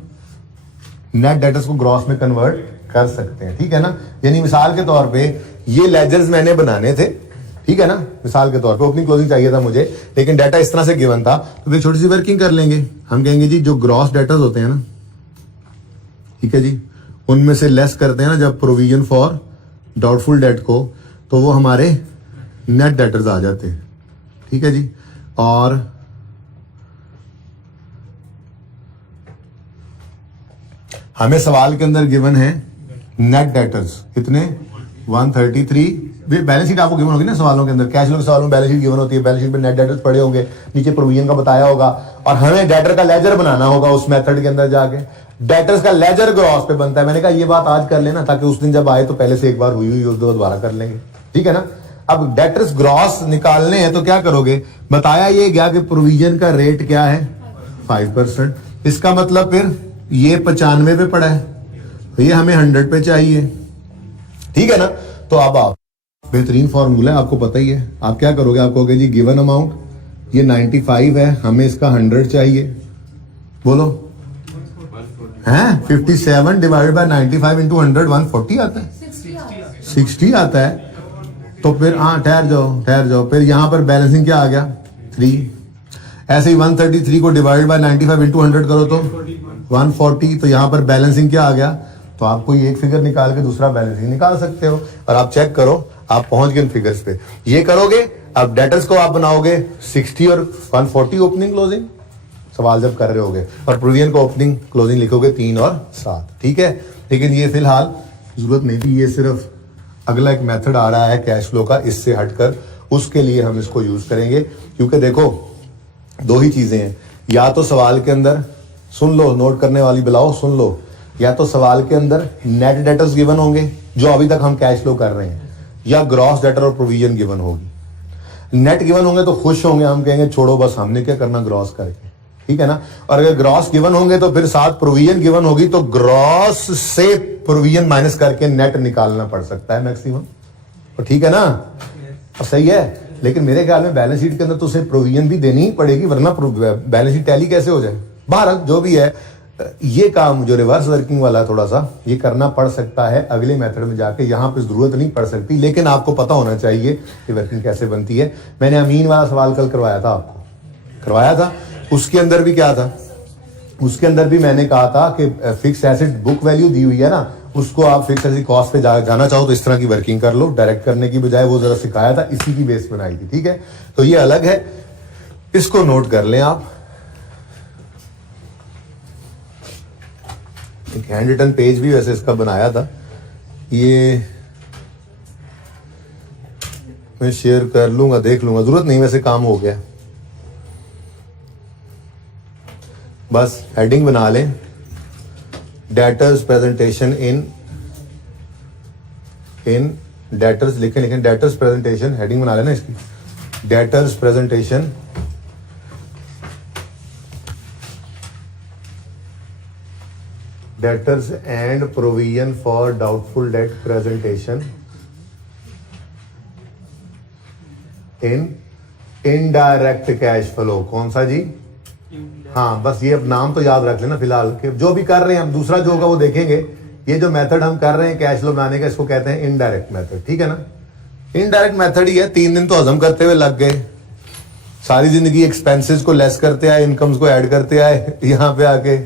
नेट डेटर्स को ग्रॉस में कन्वर्ट कर सकते हैं, ठीक है ना। यानी मिसाल के तौर पे ये लेजर्स मैंने बनाने थे, ठीक है ना, मिसाल के तौर पे ओपनिंग क्लोजिंग चाहिए था मुझे, लेकिन डाटा इस तरह से गिवन था, तो फिर छोटी सी वर्किंग कर लेंगे। हम कहेंगे जी जो ग्रॉस डेटर्स होते हैं ना, ठीक है जी, उनमें से लेस करते हैं ना जब प्रोविजन फॉर डाउटफुल डेट को, तो वो हमारे नेट डेटर्स आ जाते हैं, ठीक है जी। और हमें सवाल के अंदर गिवन है नेट डेटर्स कितने 133, बैलेंस शीट आपको गिवन होगी ना सवालों के अंदर, कैश फ्लो के सवालों में बैलेंस शीट गिवन होती है, बैलेंस शीट में नेट डेटर्स पड़े होंगे, नीचे प्रोविजन का बताया होगा, और हमें डेटर का लेजर बनाना होगा उस मेथड के अंदर जाके। डेटर्स का लेजर ग्रॉस पे बनता है। मैंने कहा ये बात आज कर लेना ताकि उस दिन जब आए तो पहले से एक बार हुई दोबारा कर लेंगे, ठीक है ना। अब डेटर्स ग्रॉस निकालने हैं तो क्या करोगे, बताया ये गया कि प्रोविजन का रेट क्या है 5%, इसका मतलब फिर ये 95 पे पड़ा है, तो ये हमें 100 पे चाहिए, ठीक है ना। तो अब आप बेहतरीन फॉर्मूला है, आपको पता ही है, आप क्या करोगे, आप कहोगे जी गिवन अमाउंट ये 95 है, हमें इसका 100 चाहिए, बोलो हैं 57 डिवाइडेड बाय 95 इंटू 100 140 आता है, 60 आता है। तो फिर हाँ ठहर जाओ, फिर यहां पर बैलेंसिंग क्या आ गया 3, ऐसे ही 133 को डिवाइड बाय 95 इंटू 100 करो तो 140, तो यहां पर बैलेंसिंग क्या आ गया। तो आप कोई एक फिगर निकाल के दूसरा बैलेंसिंग निकाल सकते हो, और आप चेक करो आप पहुंच गए इन फिगर्स पे। ये करोगे, अब डेटर्स को आप बनाओगे 60 और 140 ओपनिंग क्लोजिंग सवाल जब कर रहे होगे, और प्रोविजन को ओपनिंग क्लोजिंग लिखोगे 3 और 7, ठीक है। लेकिन ये फिलहाल जरूरत नहीं थी, ये सिर्फ अगला एक मेथड आ रहा है कैश फ्लो का, इससे हटकर उसके लिए हम इसको यूज करेंगे। क्योंकि देखो दो ही चीजें हैं, या तो सवाल के अंदर सुन लो, नोट करने वाली बुलाओ सुन लो, या तो सवाल के अंदर नेट डेटर्स गिवन होंगे जो अभी तक हम कैश फ्लो कर रहे हैं, या ग्रॉस डेटर और प्रोविजन गिवन होगी। नेट गिवन होंगे तो खुश होंगे, हम कहेंगे छोड़ो बस हमने क्या करना ग्रॉस करके, ठीक है ना। और अगर ग्रॉस गिवन होंगे तो फिर साथ प्रोविजन गिवन होगी, तो ग्रॉस से प्रोविजन माइनस करके नेट निकालना पड़ सकता है मैक्सिमम, तो ठीक है ना, और सही है। लेकिन मेरे ख्याल में बैलेंस शीट के अंदर तो उसे प्रोविजन भी देनी ही पड़ेगी, वरना बैलेंस शीट टैली कैसे हो जाए, बहरहाल जो भी है, ये काम जो रिवर्स वर्किंग वाला थोड़ा सा ये करना पड़ सकता है अगले मेथड में जाके, यहाँ पे जरूरत नहीं पड़ सकती, लेकिन आपको पता होना चाहिए कि वर्किंग कैसे बनती है। मैंने अमीन वाला सवाल कल करवाया था, आपको करवाया था, उसके अंदर भी क्या था, उसके अंदर भी मैंने कहा था कि फिक्स एसेट बुक वैल्यू दी हुई है ना, उसको आप फिक्स एसेट कॉस्ट पे जाना चाहो तो इस तरह की वर्किंग कर लो, डायरेक्ट करने की बजाय वो जरा सिखाया था, इसी की बेस बनाई थी। ठीक है, तो ये अलग है, इसको नोट कर लें आप। एक हैंड रिटन पेज भी वैसे इसका बनाया था, ये मैं शेयर कर लूंगा, देख लूंगा, जरूरत नहीं, वैसे काम हो गया। बस हेडिंग बना लें, डेटर्स प्रेजेंटेशन इन डेटर्स लिखें डेटर्स प्रेजेंटेशन, हेडिंग बना लेना इसकी, debtors presentation debtors and provision for doubtful debt presentation in indirect cash flow। कौन सा जी? हाँ, बस ये अब नाम तो याद रख लेना फिलहाल, कि जो भी कर रहे हैं हम, दूसरा जो होगा वो देखेंगे। ये जो मेथड हम कर रहे हैं कैश फ्लो बनाने का, इसको कहते हैं इनडायरेक्ट मेथड। ठीक है ना, इनडायरेक्ट मेथड ही है। 3 दिन तो हजम करते हुए लग गए, सारी जिंदगी एक्सपेंसेस को लेस करते आए, इनकम्स को ऐड करते आए, यहाँ पे आके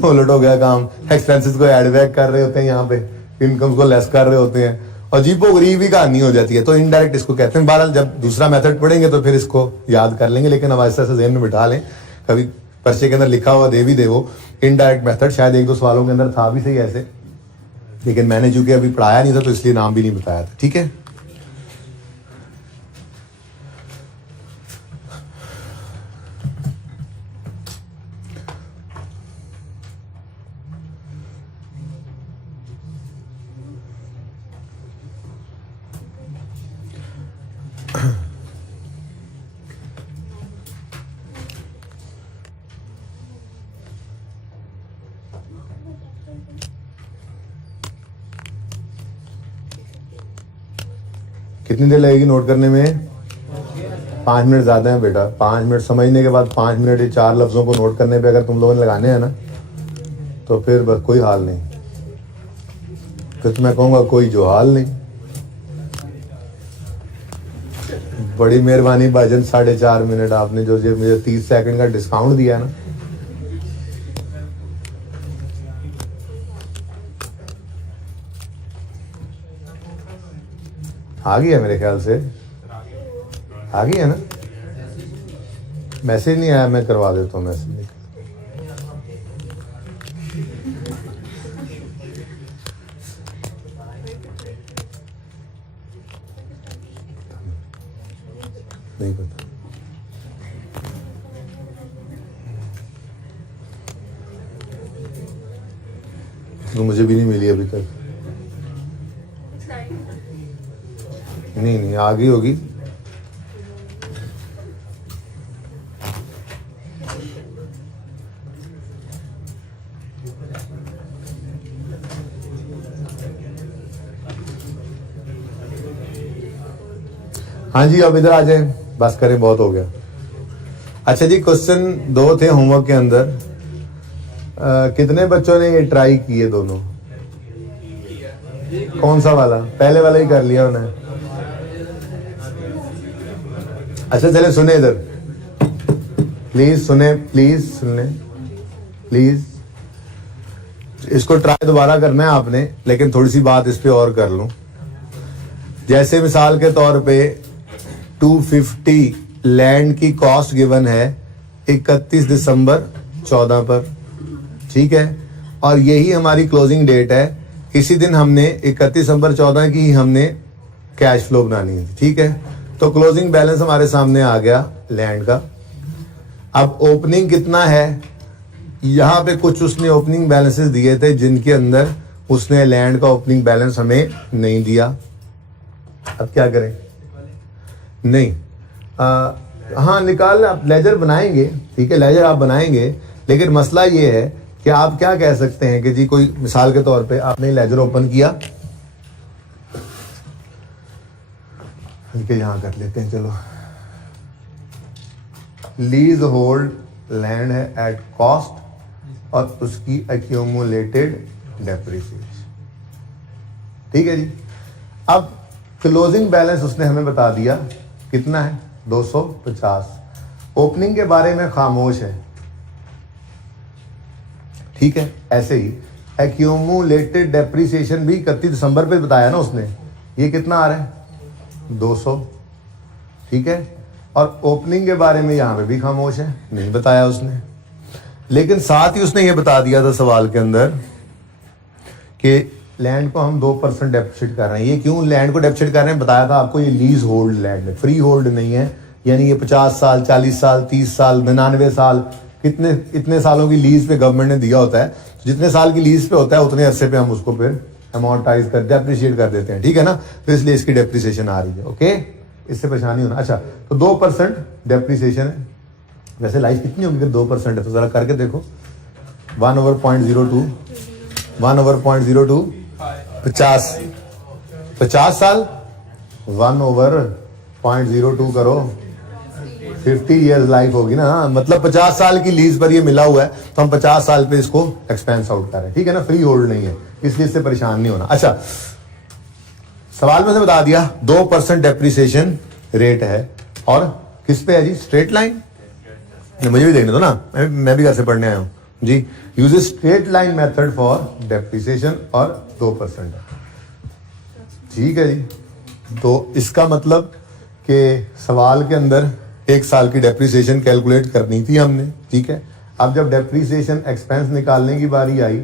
उलट हो गया काम, एक्सपेंसेस को ऐड बैक कर रहे होते हैं, यहाँ पे इनकम्स को लेस कर रहे होते हैं, और अजीबो गरीब ही कहानी हो जाती है। तो इनडायरेक्ट इसको कहते हैं। बहरहाल जब दूसरा मेथड पढ़ेंगे तो फिर इसको याद कर लेंगे, लेकिन अब ऐसा ज़हन में बिठा लें, कभी पर्चे के अंदर लिखा हुआ दे भी दे वो इनडायरेक्ट मेथड, शायद 1-2 सवालों के अंदर था भी सही ऐसे, लेकिन मैंने चूंकि अभी पढ़ाया नहीं था तो इसलिए नाम भी नहीं बताया था। ठीक है, कितनी देर लगेगी नोट करने में? 5 मिनट ज्यादा है बेटा। 5 मिनट समझने के बाद 5 मिनट ये 4 लफ्जों को नोट करने पे अगर तुम लोगों ने लगाने हैं ना, तो फिर बस कोई हाल नहीं, फिर तो मैं कहूँगा कोई जो हाल नहीं। बड़ी मेहरबानी भाईजन, 4.5 मिनट आपने जो मुझे 30 सेकंड का डिस्काउंट दिया है ना, आ गया मेरे ख्याल से, आ गया ना? मैसेज नहीं आया, मैं करवा देता हूँ मैसेज। नहीं पता, तो मुझे भी नहीं मिली अभी तक। नहीं आ गई होगी। हाँ जी, अब इधर आ जाए, बस करें, बहुत हो गया। अच्छा जी, क्वेश्चन 2 थे होमवर्क के अंदर। कितने बच्चों ने ये ट्राई किए दोनों? कौन सा वाला? पहले वाला ही कर लिया उन्होंने। अच्छा चले, सुने इधर प्लीज, सुने प्लीज, सुनने प्लीज। इसको ट्राई दोबारा करना है आपने, लेकिन थोड़ी सी बात इस पे और कर लूं। जैसे मिसाल के तौर पे 250 लैंड की कॉस्ट गिवन है 31 दिसंबर 14 पर, ठीक है, और यही हमारी क्लोजिंग डेट है। इसी दिन हमने 31 दिसंबर 14 की ही हमने कैश फ्लो बनानी है, ठीक है। तो क्लोजिंग बैलेंस हमारे सामने आ गया लैंड का। अब ओपनिंग कितना है, यहाँ पे कुछ उसने ओपनिंग बैलेंसेस दिए थे जिनके अंदर उसने लैंड का ओपनिंग बैलेंस हमें नहीं दिया। अब क्या करें? नहीं, हाँ निकाल, आप लेजर बनाएंगे, ठीक है, लेजर आप बनाएंगे, लेकिन मसला ये है कि आप क्या कह सकते हैं कि जी कोई मिसाल के तौर पे आपने लेजर ओपन किया, यहां कर लेते हैं, चलो, लीज होल्ड लैंड है एट कॉस्ट और उसकी एक्यूमुलेटेड डेप्रिसिएशन। ठीक है जी। अब क्लोजिंग बैलेंस उसने हमें बता दिया कितना है 250। ओपनिंग के बारे में खामोश है। ठीक है, ऐसे ही एक्यूमुलेटेड डेप्रिसिएशन भी 31 दिसंबर पे बताया ना उसने, ये कितना आ रहा है 200। ठीक है, और ओपनिंग के बारे में यहां पे भी खामोश है, नहीं बताया उसने। लेकिन साथ ही उसने ये बता दिया था सवाल के अंदर कि लैंड को हम 2% डेप्सिट कर रहे हैं। ये क्यों लैंड को डेप्सिट कर रहे हैं बताया था आपको, ये लीज होल्ड लैंड है, फ्री होल्ड नहीं है। यानी ये 50 साल 40 साल 30 साल 99 साल कितने इतने सालों की लीज पे गवर्नमेंट ने दिया होता है। जितने साल की लीज पे होता है उतने अरसे पे हम उसको फिर अमाउंटाइज कर डेप्रिशिएट कर देते हैं। ठीक है ना, तो इसलिए इसकी डेप्रिसिएशन आ रही है। ओके, इससे परेशानी होना। अच्छा, तो 2% डेप्रिसिएशन है। वैसे लाइफ कितनी होगी अगर 2% है, तो जरा करके देखो। 1/0.02 1/0.02 50 साल 1/0.02 करो, 50 ईयर्स लाइफ होगी ना। मतलब 50 साल की लीज पर ये मिला हुआ है, तो हम 50 साल पे इसको एक्सपेंस आउट कर रहे हैं। ठीक है ना, फ्री होल्ड नहीं है, इसलिए इससे परेशान नहीं होना। अच्छा, सवाल में से बता दिया 2% डेप्रिसिएशन रेट है और किस पे है जी, स्ट्रेट लाइन। मुझे भी देखने दो ना, मैं भी घर से पढ़ने आया हूं जी। Use straight line method for depreciation और 2%। ठीक है जी। तो इसका मतलब कि सवाल के अंदर 1 साल की डेप्रिसिएशन कैलकुलेट करनी थी हमने। ठीक है, अब जब डेप्रिसिएशन एक्सपेंस निकालने की बारी आई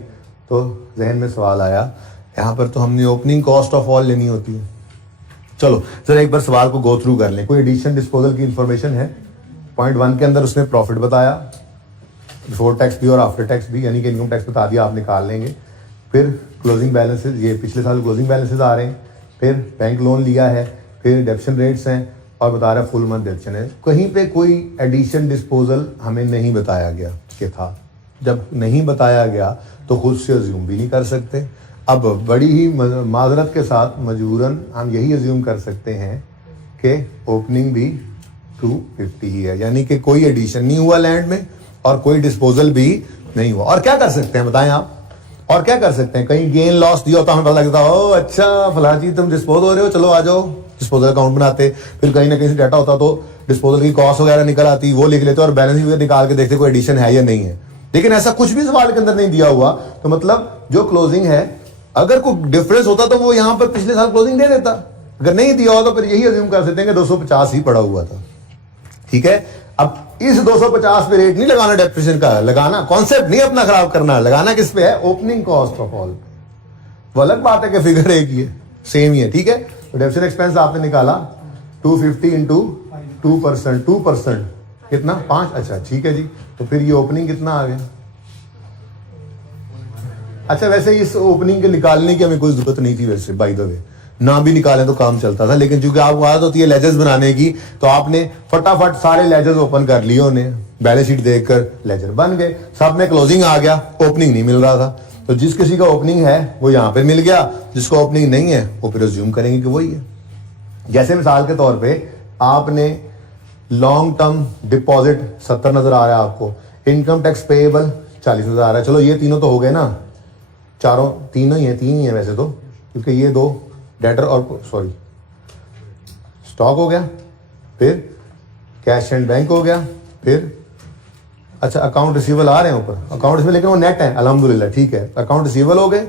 तो जहन में सवाल आया, यहाँ पर तो हमने ओपनिंग कॉस्ट ऑफ ऑल लेनी होती है। चलो जरा एक बार सवाल को गो थ्रू कर लें। कोई एडिशन डिस्पोजल की इंफॉर्मेशन है। पॉइंट 1 के अंदर उसने प्रॉफिट बताया, बिफोर टैक्स भी और आफ्टर टैक्स भी, यानी कि इनकम टैक्स बता दिया, आप निकाल लेंगे। फिर क्लोजिंग बैलेंसेज, ये पिछले साल क्लोजिंग बैलेंसेज आ रहे हैं। फिर बैंक लोन लिया है, फिर डेप्शन रेट्स हैं और बता रहा है फुल मंथ डेप्शन है। कहीं पे कोई एडिशन डिस्पोजल हमें नहीं बताया गया कि था। जब नहीं बताया गया तो खुद से अज्यूम भी नहीं कर सकते। अब बड़ी ही माजरत के साथ मजबूरन हम यही अज्यूम कर सकते हैं कि ओपनिंग भी 250 ही है, यानी कि कोई एडिशन नहीं हुआ लैंड में और कोई डिस्पोजल भी नहीं हुआ। और क्या कर सकते हैं बताएं आप, और क्या कर सकते हैं? कहीं गेन लॉस दिया होता हमें पता लगता, ओ अच्छा फला जी तुम डिस्पोज हो रहे हो, चलो आ जाओ, डिस्पोजल अकाउंट बनाते। फिर कहीं ना कहीं से डाटा होता तो डिस्पोजल की कॉस्ट वगैरह निकल आती, वो लिख लेते और बैलेंस भी निकाल के देखते कोई एडिशन है या नहीं है। लेकिन ऐसा कुछ भी सवाल के अंदर नहीं दिया हुआ, तो मतलब जो क्लोजिंग है, अगर कोई डिफरेंस होता तो वो यहां पर पिछले साल क्लोजिंग दे देता। अगर नहीं दिया हो तो फिर यही अज्यूम कर सकते हैं कि 250 ही पड़ा हुआ था। ठीक है, अब इस 250 पे रेट नहीं लगाना डेप्रिसिएशन का, लगाना कॉन्सेप्ट नहीं अपना खराब करना, लगाना किस पे है, ओपनिंग कॉस्ट ऑफ ऑल। वो अलग बात है कि फिगर एक ही है, सेम ही है। ठीक है, तो डेप्रिसिएशन एक्सपेंस आपने निकाला 250 इंटू 2% कितना 5। अच्छा ठीक है जी, तो फिर ये ओपनिंग कितना आ गया। अच्छा वैसे इस ओपनिंग के निकालने की हमें कोई जरूरत नहीं थी, वैसे बाय द वे ना भी निकालें तो काम चलता था, लेकिन चूंकि आपको आदत होती है लेजर्स बनाने की, तो आपने फटाफट सारे लेजर्स ओपन कर लिए, उन्हें बैलेंस शीट देखकर लेजर बन गए, सब में क्लोजिंग आ गया, ओपनिंग नहीं मिल रहा था। तो जिस किसी का ओपनिंग है वो यहां पर मिल गया, जिसका ओपनिंग नहीं है वो फिर अज्यूम करेंगे कि वही है। जैसे मिसाल के तौर पर आपने लॉन्ग टर्म डिपॉजिट 70 नजर आ रहा है आपको, इनकम टैक्स पेएबल 40 नजर आ रहा है। चलो ये तीनों तो हो गए ना, चारों तीनों ही है, तीन ही है वैसे तो, क्योंकि ये दो डेटर और सॉरी स्टॉक हो गया, फिर कैश एंड बैंक हो गया, फिर अच्छा अकाउंट रिसीवेबल आ रहे हैं ऊपर, अकाउंट रिसीवेबल लेकिन वो नेट है अल्हम्दुलिल्लाह। ठीक है, अकाउंट रिसीवेबल हो गए,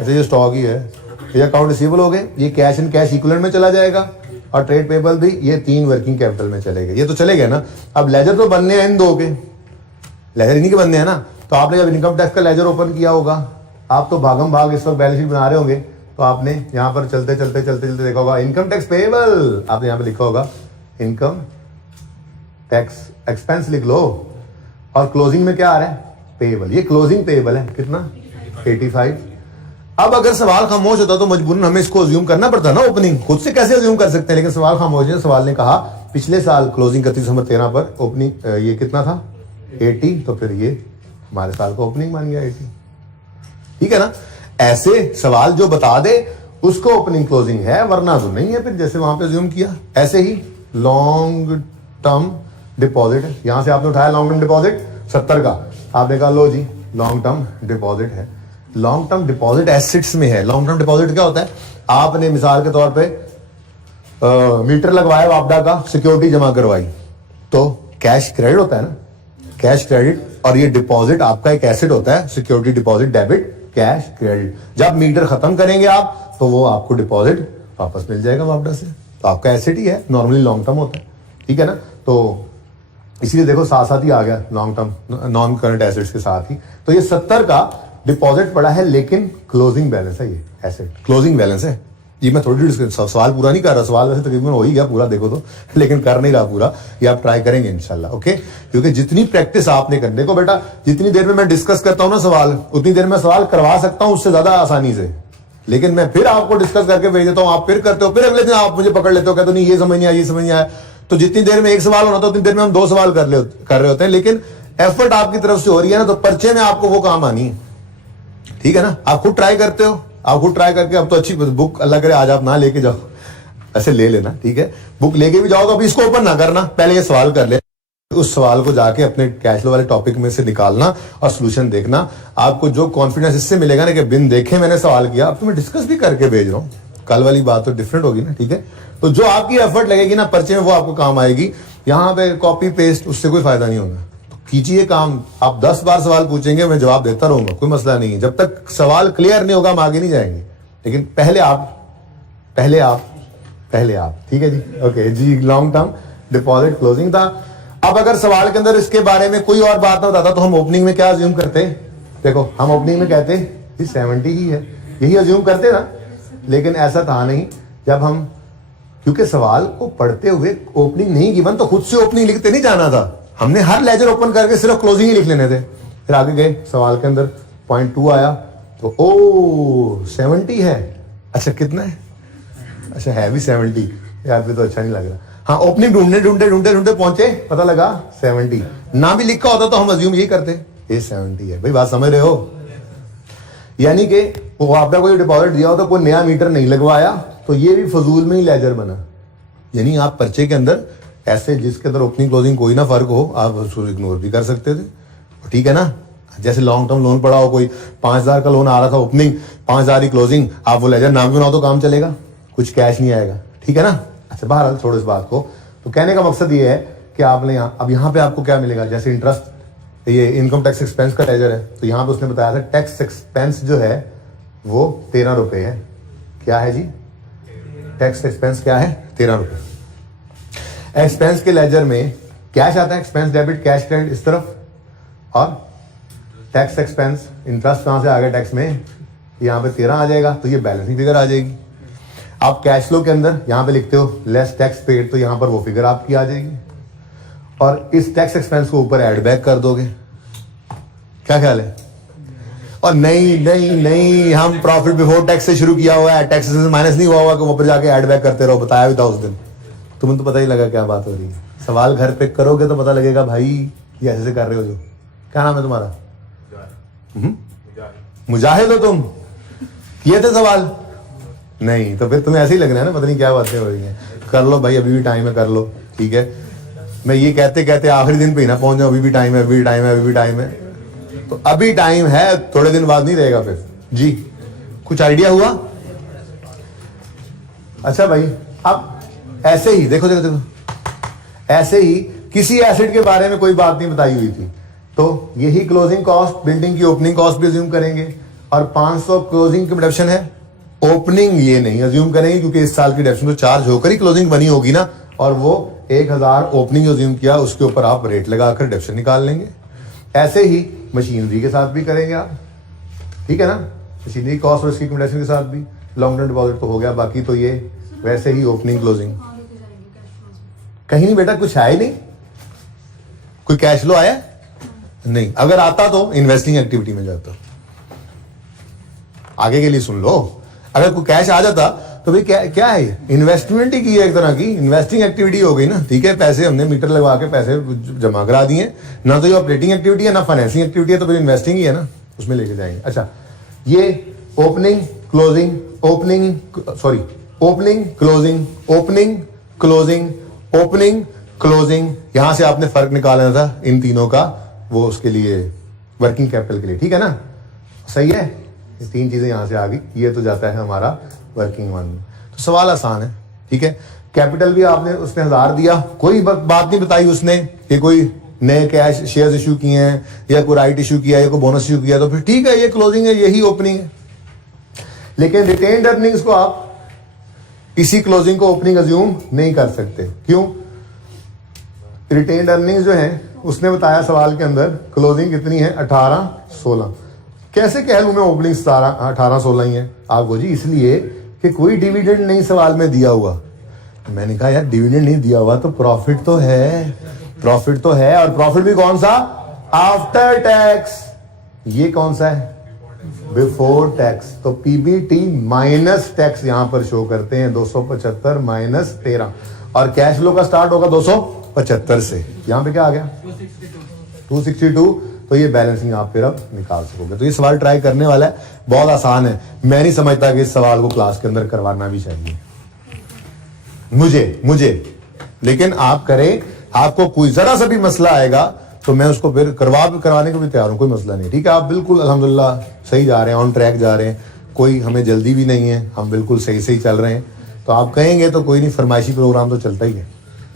अच्छा ये स्टॉक ही है, ये अकाउंट रिसीवेबल हो गए, ये कैश एंड कैश इक्विवेलेंट में चला जाएगा और ट्रेड पेबल भी, ये 3 वर्किंग कैपिटल में चले गए। ये तो चले गए ना। अब लेजर तो बनने हैं इन दो के, लेजर इन्हीं के बनने हैं ना। तो आपने जब इनकम टैक्स का लेजर ओपन किया होगा, आप तो भागम भाग इस वक्त बैलेंस शीट बना रहे होंगे, तो आपने यहाँ पर चलते चलते चलते चलते देखा होगा इनकम टैक्स पेएबल, आपने यहाँ पे लिखा होगा इनकम टैक्स एक्सपेंस लिख लो, और क्लोजिंग में क्या आ रहा है, पेएबल। ये क्लोजिंग पेएबल है कितना 85। अब अगर सवाल खामोश होता तो मजबूरन हमें इसको अज्यूम करना पड़ता ना, ओपनिंग खुद से कैसे अज्यूम कर सकते हैं, लेकिन सवाल खामोश है। सवाल ने कहा पिछले साल क्लोजिंग 31 दिसंबर 13 पर ओपनिंग ये कितना था 80, तो फिर ये हमारे साल का ओपनिंग बन गया 80। ठीक है ना, ऐसे सवाल जो बता दे उसको ओपनिंग क्लोजिंग है, वरना तो नहीं है फिर, जैसे वहां पे अज्यूम किया। ऐसे ही लॉन्ग टर्म डिपॉजिट है, यहां से आपने उठाया लॉन्ग टर्म डिपॉजिट 70 का, आपने कहा लो जी लॉन्ग टर्म डिपॉजिट है। लॉन्ग टर्म डिपॉजिट एसेट्स में है। लॉन्ग टर्म डिपॉजिट क्या होता है, आपने मिसाल के तौर पे मीटर लगवाया वापडा का, सिक्योरिटी जमा करवाई, तो कैश क्रेडिट होता है ना, कैश क्रेडिट, और ये डिपॉजिट आपका एक एसेट होता है, security deposit debit cash credit. जब मीटर खत्म करेंगे आप तो वो आपको डिपॉजिट वापस मिल जाएगा वापडा से, तो आपका एसेट ही है, नॉर्मली लॉन्ग टर्म होता है, ठीक है ना। तो इसलिए देखो साथ साथ ही आ गया long term non current assets के साथ ही। तो ये 70 का डिपॉजिट पड़ा है, लेकिन क्लोजिंग बैलेंस है, ये एसेट क्लोजिंग बैलेंस है। ये मैं थोड़ी सवाल पूरा नहीं कर रहा, सवाल वैसे तकरीबन हो ही गया पूरा देखो तो, लेकिन कर नहीं रहा पूरा, ये आप ट्राई करेंगे इंशाल्लाह, ओके। क्योंकि जितनी प्रैक्टिस आपने करने को बेटा, जितनी देर में मैं डिस्कस करता हूं ना सवाल, उतनी देर में सवाल करवा सकता हूं उससे ज्यादा आसानी से, लेकिन मैं फिर आपको डिस्कस करके भेज देता हूं, आप फिर करते हो, फिर अगले दिन आप मुझे पकड़ लेते हो, कहते हो नहीं ये समझ नहीं आया, ये समझ नहीं आया। तो जितनी देर में एक सवाल होना था उतनी देर में हम 2 सवाल कर रहे होते हैं, लेकिन एफर्ट आपकी तरफ से हो रही है ना, तो पर्चे में आपको वो काम आनी है, ठीक है ना। आप खुद ट्राई करते हो, आप खुद ट्राई करके, अब तो अच्छी बुक अल्लाह करे आज आप ना लेके जाओ, ऐसे ले लेना, ठीक है। बुक लेके भी जाओ तो अभी इसको ओपन ना करना, पहले ये सवाल कर ले, उस सवाल को जाके अपने कैश फ्लो वाले टॉपिक में से निकालना और सोल्यूशन देखना। आपको जो कॉन्फिडेंस इससे मिलेगा ना कि बिन देखे मैंने सवाल किया, अब तो मैं डिस्कस भी करके भेज रहा हूँ, कल वाली बात तो डिफरेंट होगी ना, ठीक है। तो जो आपकी एफर्ट लगेगी ना पर्चे में, वो आपको काम आएगी। यहाँ पे कॉपी पेस्ट उससे कोई फायदा नहीं होगा, तो कीजिए काम। आप 10 बार सवाल पूछेंगे, मैं जवाब देता रहूंगा, कोई मसला नहीं है। जब तक सवाल क्लियर नहीं होगा हम आगे नहीं जाएंगे, लेकिन पहले आप, ठीक है जी, ओके जी। लॉन्ग टर्म डिपॉजिट क्लोजिंग था। अब अगर सवाल के अंदर इसके बारे में कोई और बात ना बताता तो हम ओपनिंग में क्या अज्यूम करते, देखो हम ओपनिंग में कहते 70 ही है, यही अज्यूम करते ना, लेकिन ऐसा था नहीं। जब हम, क्योंकि सवाल को पढ़ते हुए ओपनिंग नहीं गिवन, तो खुद से ओपनिंग लिखते नहीं जाना था, हमने हर लेजर ओपन करके सिर्फ क्लोजिंग ही लिख लेने थे। फिर आगे गए, सवाल के अंदर पॉइंट 2 आया, तो ओ 70 है, अच्छा कितना है, अच्छा है भी 70 यार, फिर तो अच्छा नहीं लग रहा। हाँ, ओपनिंग ढूंढते पहुंचे, पता लगा 70, ना भी लिखा होता तो हम अज्यूम यही करते ये 70 है। भाई बात समझ रहे हो, यानी कि वो आपने कोई डिपॉजिट दिया हो तो कोई नया मीटर नहीं लगवाया, तो ये भी फजूल में ही लेजर बना। यानी आप पर्चे के अंदर ऐसे जिसके अंदर ओपनिंग क्लोजिंग कोई ना फर्क हो, आप उसको इग्नोर भी कर सकते थे, ठीक है ना। जैसे लॉन्ग टर्म लोन पड़ा हो, कोई 5000 का लोन आ रहा था, ओपनिंग 5000 ही क्लोजिंग, आप वो लेजर नाम बनाओ तो काम चलेगा, कुछ कैश नहीं आएगा, ठीक है ना। अच्छा बहरहाल छोड़ो इस बात को। तो कहने का मकसद ये है कि आपने यहाँ पे आपको क्या मिलेगा, जैसे इंटरेस्ट, ये इनकम टैक्स एक्सपेंस का लेजर है, तो यहाँ पे उसने बताया था टैक्स एक्सपेंस जो है वो 13 रुपए है। क्या है जी, टैक्स एक्सपेंस क्या है, 13 रुपए। एक्सपेंस के लेजर में कैश आता है, एक्सपेंस डेबिट कैश क्रेडिट इस तरफ, और टैक्स एक्सपेंस इंटरेस्ट कहां से आ गया टैक्स में, यहाँ पे 13 आ जाएगा, तो ये बैलेंसिंग फिगर आ जाएगी। आप कैश फ्लो के अंदर यहाँ पे लिखते हो लेस टैक्स पेड, तो यहाँ पर वो फिगर आपकी आ जाएगी, और इस टैक्स एक्सपेंस को ऊपर ऐड बैक कर दोगे। क्या ख्याल है? और नहीं हम प्रॉफिट बिफोर टैक्स से शुरू किया हुआ है, टैक्स से माइनस नहीं हुआ हुआ कि ऊपर जाके ऐड बैक करते रहो, बताया भी था उस दिन, तुम्हें तो पता ही लगा क्या बात हो रही है। सवाल घर पे करोगे तो पता लगेगा भाई ये ऐसे कर रहे हो। जो क्या नाम है तुम्हारा? मुजाहिद हो तुम? किए थे सवाल? नहीं, तो फिर तुम्हें ऐसे ही लग रहा है ना, पता नहीं क्या बातें हो रही हैं। कर लो भाई, अभी भी टाइम है, कर लो, ठीक है। मैं ये कहते कहते आखिरी दिन पे ही ना पहुंच जाऊं, अभी भी टाइम है, अभी भी टाइम है, अभी भी टाइम है, तो अभी टाइम है, थोड़े दिन बाद नहीं रहेगा फिर जी। कुछ आइडिया हुआ? अच्छा भाई, अब ऐसे ही देखो, ऐसे ही किसी एसेट के बारे में कोई बात नहीं बताई हुई थी, तो यही क्लोजिंग कॉस्ट, बिल्डिंग की ओपनिंग कॉस्ट भी अज्यूम करेंगे, और 500 क्लोजिंग की डिडक्शन है, ओपनिंग ये नहीं अज्यूम करेंगे, क्योंकि इस साल की डिडक्शन तो चार्ज होकर ही क्लोजिंग बनी होगी ना, और वो 1000 ओपनिंग अज्यूम किया, उसके ऊपर आप रेट लगाकर डिडक्शन निकाल लेंगे। ऐसे ही मशीनरी के साथ भी करेंगे आप, ठीक है ना, मशीनरी कॉस्ट और इसकी डिडक्शन के साथ भी। लॉन्ग टर्म डिपॉजिट तो हो गया, बाकी तो ये वैसे ही ओपनिंग क्लोजिंग। कहीं नहीं बेटा, कुछ है ही नहीं, कोई कैश फ्लो आया नहीं, अगर आता तो इन्वेस्टिंग एक्टिविटी में जाता। आगे के लिए सुन लो, अगर कोई कैश आ जाता तो भाई क्या है, इन्वेस्टमेंट ही की है, एक तरह की इन्वेस्टिंग एक्टिविटी हो गई ना, ठीक है। पैसे हमने मीटर लगवा के पैसे जमा करा दिए ना, तो ये ऑपरेटिंग एक्टिविटी है ना फाइनेंसिंग एक्टिविटी है, तो फिर इन्वेस्टिंग ही है ना, उसमें लेके जाएंगे। अच्छा, ये opening closing, opening closing, opening closing, यहां से आपने फर्क निकालना था इन तीनों का, वो उसके लिए वर्किंग कैपिटल के लिए, ठीक है ना, सही है। ये तीन चीजें यहां से आ गई, ये तो जाता है हमारा वर्किंग वन में। तो सवाल आसान है, ठीक है। कैपिटल भी आपने उसने 1000 दिया, कोई बात नहीं बताई उसने कि कोई नए कैश शेयर्स इशू किए हैं या कोई राइट इशू किया या कोई बोनस इशू किया, तो फिर ठीक है, ये क्लोजिंग है, यही ओपनिंग है। लेकिन रिटेन्ड अर्निंग्स को आप इसी क्लोजिंग को ओपनिंग अज्यूम नहीं कर सकते। क्यों? रिटेन्ड अर्निंग्स जो है उसने बताया सवाल के अंदर क्लोजिंग कितनी है 18-16, कैसे कह लूं मैं ओपनिंग 18-16 ही है आपको जी? इसलिए कि कोई डिविडेंड नहीं सवाल में दिया हुआ। मैंने कहा यार डिविडेंड नहीं दिया हुआ तो प्रॉफिट तो है, प्रॉफिट तो है, और प्रॉफिट भी कौन सा? After tax. ये कौन सा है? Before tax. तो पीबीटी माइनस टैक्स यहां पर शो करते हैं 275 माइनस 13, और कैश फ्लो का स्टार्ट होगा 275 से। यहां पे क्या आ गया? 262। तो ये बैलेंसिंग आप फिर अब निकाल सकोगे। तो ये सवाल ट्राई करने वाला है, बहुत आसान है। मैं नहीं समझता कि इस सवाल को क्लास के अंदर करवाना भी चाहिए मुझे लेकिन आप करें, आपको कोई जरा सा भी मसला आएगा तो मैं उसको फिर करवाने को भी तैयार हूं, कोई मसला नहीं, ठीक है। आप बिल्कुल अल्हम्दुलिल्लाह सही जा रहे हैं, ऑन ट्रैक जा रहे हैं, कोई हमें जल्दी भी नहीं है, हम बिल्कुल सही सही चल रहे हैं। तो आप कहेंगे तो कोई नहीं, फरमाइशी प्रोग्राम तो चलता ही है,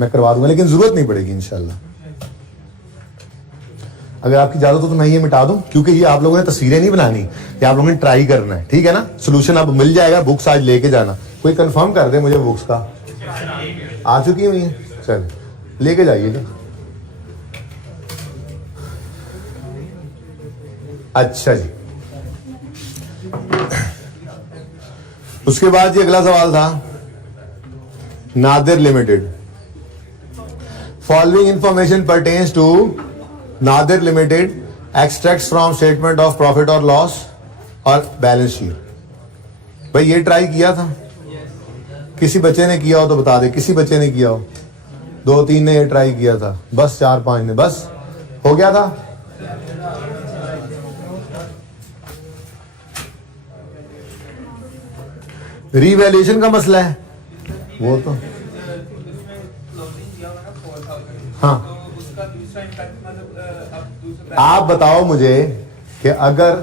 मैं करवा दूंगा, लेकिन जरूरत नहीं पड़ेगी इंशाल्लाह। अगर आपकी इजाजत हो तो मैं ये मिटा दूं, क्योंकि ये आप लोगों ने तस्वीरें नहीं बनानी, ये आप लोगों ने ट्राई करना है, ठीक है ना। सोल्यूशन अब मिल जाएगा, बुक्स आज लेके जाना। कोई कंफर्म कर दे मुझे, बुक्स का आ चुकी हुई है, चल लेके जाइएगा। अच्छा जी, उसके बाद ये अगला सवाल था Nadir limited. Following information pertains to Nadir limited, extracts from statement of profit और लॉस और बैलेंस शीट। भाई ये ट्राई किया था, किसी बच्चे ने किया हो तो बता दे, किसी बच्चे ने किया हो? 2-3 ने ये ट्राई किया था, बस 4-5 ने, बस हो गया था। रीवैल्यूएशन का मसला है वो तो, हाँ। आप बताओ मुझे कि अगर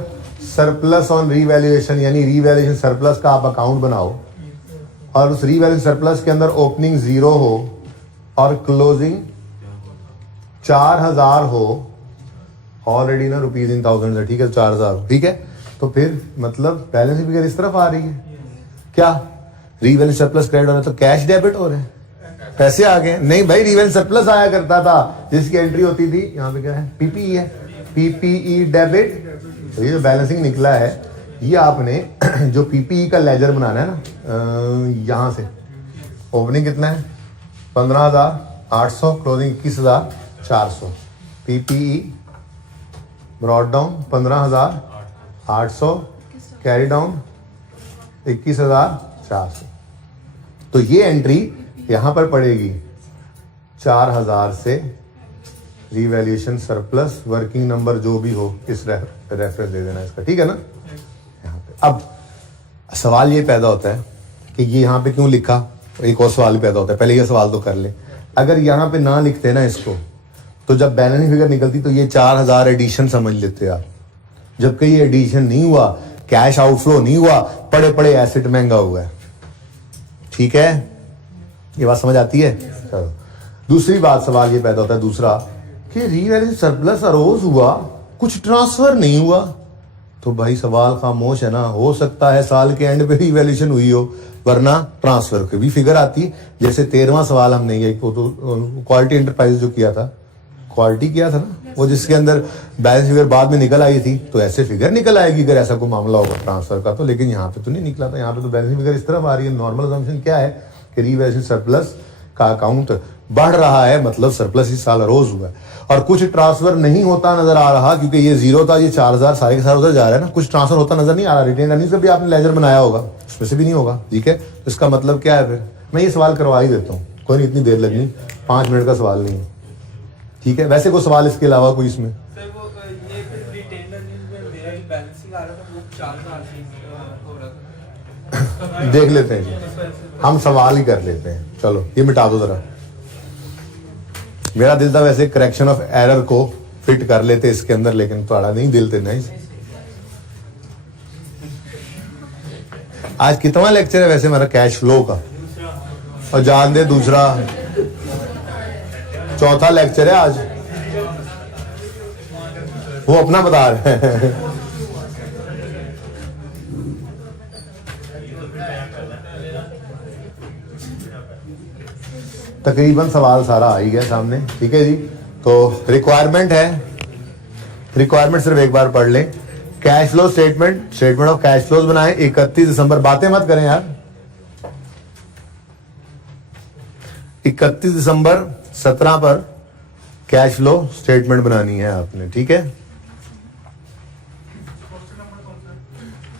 सरप्लस ऑन रीवैल्यूएशन, यानी रीवैल्यूएशन सरप्लस का आप अकाउंट बनाओ और उस रीवैल्यूएशन सरप्लस के अंदर ओपनिंग 0 हो और क्लोजिंग 4000 हो, ऑलरेडी ना रुपीज इन थाउजेंड है, ठीक है, 4000, ठीक है, तो फिर मतलब बैलेंस फिगर इस तरफ आ रही है क्या? रीवैल्यू सरप्लस क्रेडिट हो रहा है तो कैश डेबिट हो रहे हैं, पैसे आ गए। नहीं भाई, रीवैल्यू सरप्लस आया करता था जिसकी एंट्री होती थी, यहाँ पे क्या है? पीपीई है, पीपीई डेबिट। तो ये जो बैलेंसिंग निकला है, ये आपने जो पीपीई का लेजर बनाना है ना, यहां से ओपनिंग कितना है? 15,800, closing 21,400। PPE brought down 15,800, carry down 21,400। तो ये एंट्री यहां पर पड़ेगी 4000 से रीवैल्यूएशन सरप्लस, वर्किंग नंबर जो भी हो, इस रेफरेंस दे देना इसका, ठीक है ना। यहाँ पे अब सवाल ये पैदा होता है कि ये यहाँ पे क्यों लिखा, एक और सवाल पैदा होता है। पहले ये सवाल तो कर ले, अगर यहाँ पे ना लिखते ना इसको, तो जब बैलेंस फिगर निकलती तो ये 4000 एडिशन समझ लेते आप, जबकि ये एडिशन नहीं हुआ, कैश आउटफ्लो नहीं हुआ, पड़े पड़े एसेट महंगा हुआ है, ठीक है। ये बात समझ आती है? चलो, दूसरी बात सवाल ये पैदा होता है दूसरा कि रीवैल्यूएशन सरप्लस अरोज हुआ, कुछ ट्रांसफर नहीं हुआ, तो भाई सवाल खामोश है ना। हो सकता है साल के एंड पे रीवैल्यूएशन हुई हो, वरना ट्रांसफर की भी फिगर आती। जैसे 13वां सवाल हमने ये क्वालिटी एंटरप्राइज जो किया था, क्वालिटी किया था ना, वो जिसके अंदर बैलेंस फिगर बाद में निकल आई थी, तो ऐसे फिगर निकल आएगी अगर ऐसा कोई मामला होगा ट्रांसफर का। तो लेकिन यहाँ पे तो नहीं निकला था, यहाँ पे तो बैलेंस फिगर इस तरफ आ रही है। नॉर्मल असम्पशन क्या है कि रीवैल्यूएशन सरप्लस का अकाउंट बढ़ रहा है, मतलब सरप्लस इस साल रोज हुआ है, और कुछ ट्रांसफर नहीं होता नजर आ रहा, क्योंकि ये 0 था, ये 4000 सारे के सारे उधर जा रहा है ना, कुछ ट्रांसफर होता नजर नहीं आ रहा। रिटेन अर्निंग्स का भी आपने लेजर बनाया होगा, उसमें से भी नहीं होगा, ठीक है। तो इसका मतलब क्या है? फिर मैं ये सवाल करवा ही देता हूँ, कोई नहीं, इतनी देर लगनी, 5 मिनट का सवाल नहीं है, ठीक है। वैसे कोई सवाल इसके अलावा कोई इसमें? देख लेते हैं, हम सवाल ही कर लेते हैं। चलो ये मिटा दो जरा। मेरा दिल था वैसे करेक्शन ऑफ एरर को फिट कर लेते इसके अंदर, लेकिन थोड़ा नहीं दिल थे नहीं। आज कितना लेक्चर है वैसे हमारा कैश फ्लो का, और जान दे दूसरा चौथा लेक्चर है आज, वो अपना बता रहे हैं। तकरीबन सवाल सारा आ ही गया सामने, ठीक है जी। तो रिक्वायरमेंट है, रिक्वायरमेंट सिर्फ एक बार पढ़ लें। Cash flow statement, statement of cash flows बनाएं 31 दिसंबर, बातें मत करें यार, 31 दिसंबर 17 पर कैश फ्लो स्टेटमेंट बनानी है आपने, ठीक है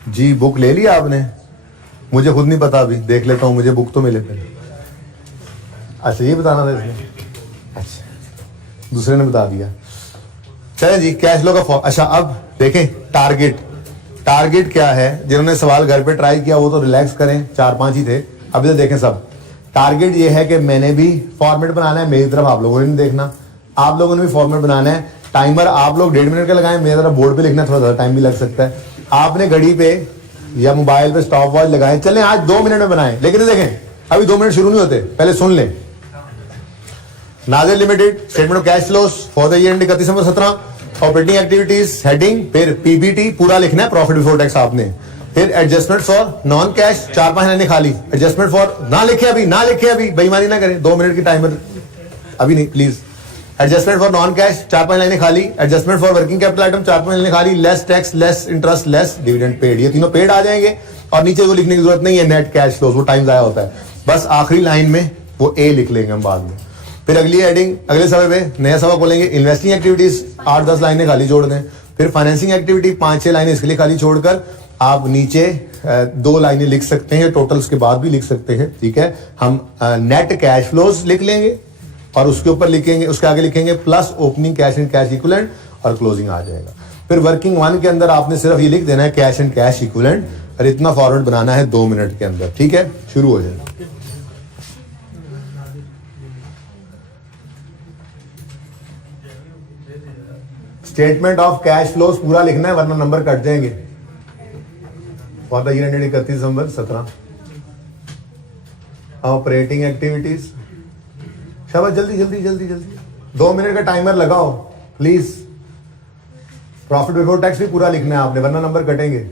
जी। बुक ले लिया आपने? मुझे खुद नहीं पता, अभी देख लेता हूं, मुझे बुक तो मिले थे। अच्छा ये बताना था इसमें, अच्छा दूसरे ने बता दिया। चलें जी, कैश फ्लो का अच्छा अब देखें टारगेट, टारगेट क्या है। जिन्होंने सवाल घर पे ट्राई किया वो तो रिलैक्स करें, 4-5 ही थे, अभी तो देखें सब। टारगेट ये है कि मैंने भी फॉर्मेट बनाना है, मेरी तरफ आप लोगों ने नहीं देखना, आप लोगों ने भी फॉर्मेट बनाना है। टाइमर आप लोग 1.5 मिनट का लगाएं, मेरी तरफ बोर्ड पे लिखना थोड़ा ज़्यादा टाइम भी लग सकता है। आपने घड़ी पे या मोबाइल पे स्टॉप वॉच लगाए, चलें आज 2 मिनट में बनाएं, लेकिन देखें अभी 2 मिनट शुरू नहीं होते, पहले सुन लें। Nazir limited statement of cash flows for the year and 31 December 17, operating activities heading, फिर पीबीटी पूरा लिखना है, प्रॉफिट बिफोर टैक्स आपने, फिर एडजस्टमेंट फॉर नॉन कैश 4-5 लाइनें खाली, एडजस्टमेंट फॉर ना लिखे अभी, ना लिखे अभी, बेईमानी ना करें, 2 मिनट की टाइमर अभी नहीं please. Adjustment for non cash 4-5 लाइनें खाली, adjustment for working capital item 4-5 लाइनें खाली, less tax, less interest, less dividend paid, ये तीनों पेड आ जाएंगे, और नीचे वो लिखने की जरूरत नहीं है नेट कैश फ्लोज, वो टाइम जाया होता है, बस आखिरी लाइन में वो ए लिख लेंगे हम बाद में। फिर अगली हेडिंग, अगले समय पे नया सबक बोलेंगे, इन्वेस्टिंग एक्टिविटीज 8-10 लाइनें खाली जोड़ दें, फिर फाइनेंसिंग एक्टिविटी 5-6 लाइनें इसके लिए खाली छोड़कर आप नीचे 2 लाइनें लिख सकते हैं, टोटल्स के बाद भी लिख सकते हैं, ठीक है। हम नेट कैश फ्लोज लिख लेंगे और उसके ऊपर लिखेंगे, उसके आगे लिखेंगे plus opening cash and cash equivalent, और क्लोजिंग आ जाएगा। फिर वर्किंग 1 के अंदर आपने सिर्फ ये लिख देना है कैश एंड कैश इक्विवेलेंट, और इतना फॉरवर्ड बनाना है 2 मिनट के अंदर, ठीक है। शुरू हो जाएगा। स्टेटमेंट ऑफ कैश फ्लोज पूरा लिखना है वरना नंबर कट जाएंगे। For the year ended 31 December 17, operating activities, शाबाश जल्दी जल्दी जल्दी जल्दी, 2 मिनट का टाइमर लगाओ प्लीज। प्रॉफिट बिफोर टैक्स भी पूरा लिखना है आपने वरना नंबर कटेंगे।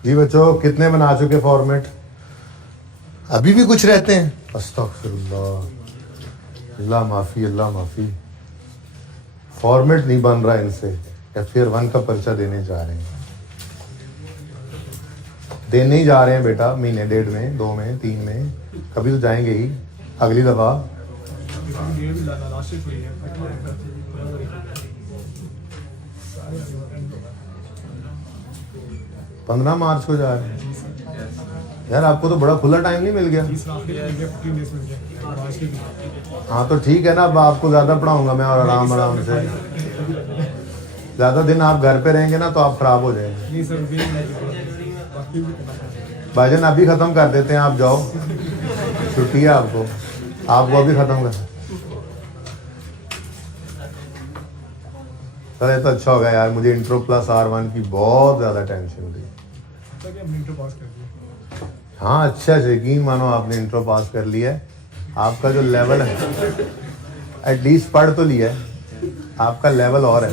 जी बच्चों, कितने बना चुके फॉर्मेट? अभी भी कुछ रहते हैं? अस्तगफिरुल्लाह, अल्लाह माफ़ी, अल्लाह माफ़ी। फॉर्मेट नहीं बन रहा इनसे। FAR1 का पर्चा देने जा रहे हैं, देने ही जा रहे हैं बेटा, महीने 1.5 में, 2 में, 3 में, कभी तो जाएंगे ही अगली दफ़ा। 15 मार्च को जा रहे हैं यार। आपको तो बड़ा खुला टाइम नहीं मिल गया। हाँ तो ठीक है ना, अब आपको ज़्यादा पढ़ाऊंगा मैं, और आराम आराम से। ज़्यादा दिन आप घर पे रहेंगे ना तो आप खराब हो जाएंगे। भाईजान अभी ख़त्म कर देते हैं, आप जाओ, छुट्टी है आपको, अभी ख़त्म कर। सर ये तो अच्छा हो गया यार, मुझे इंट्रो प्लस R1 की बहुत ज़्यादा टेंशन थी। हाँ अच्छा, यकीन मानो आपने इंट्रो पास कर लिया है। आपका जो लेवल है, एटलीस्ट पढ़ तो लिया है, आपका लेवल और है।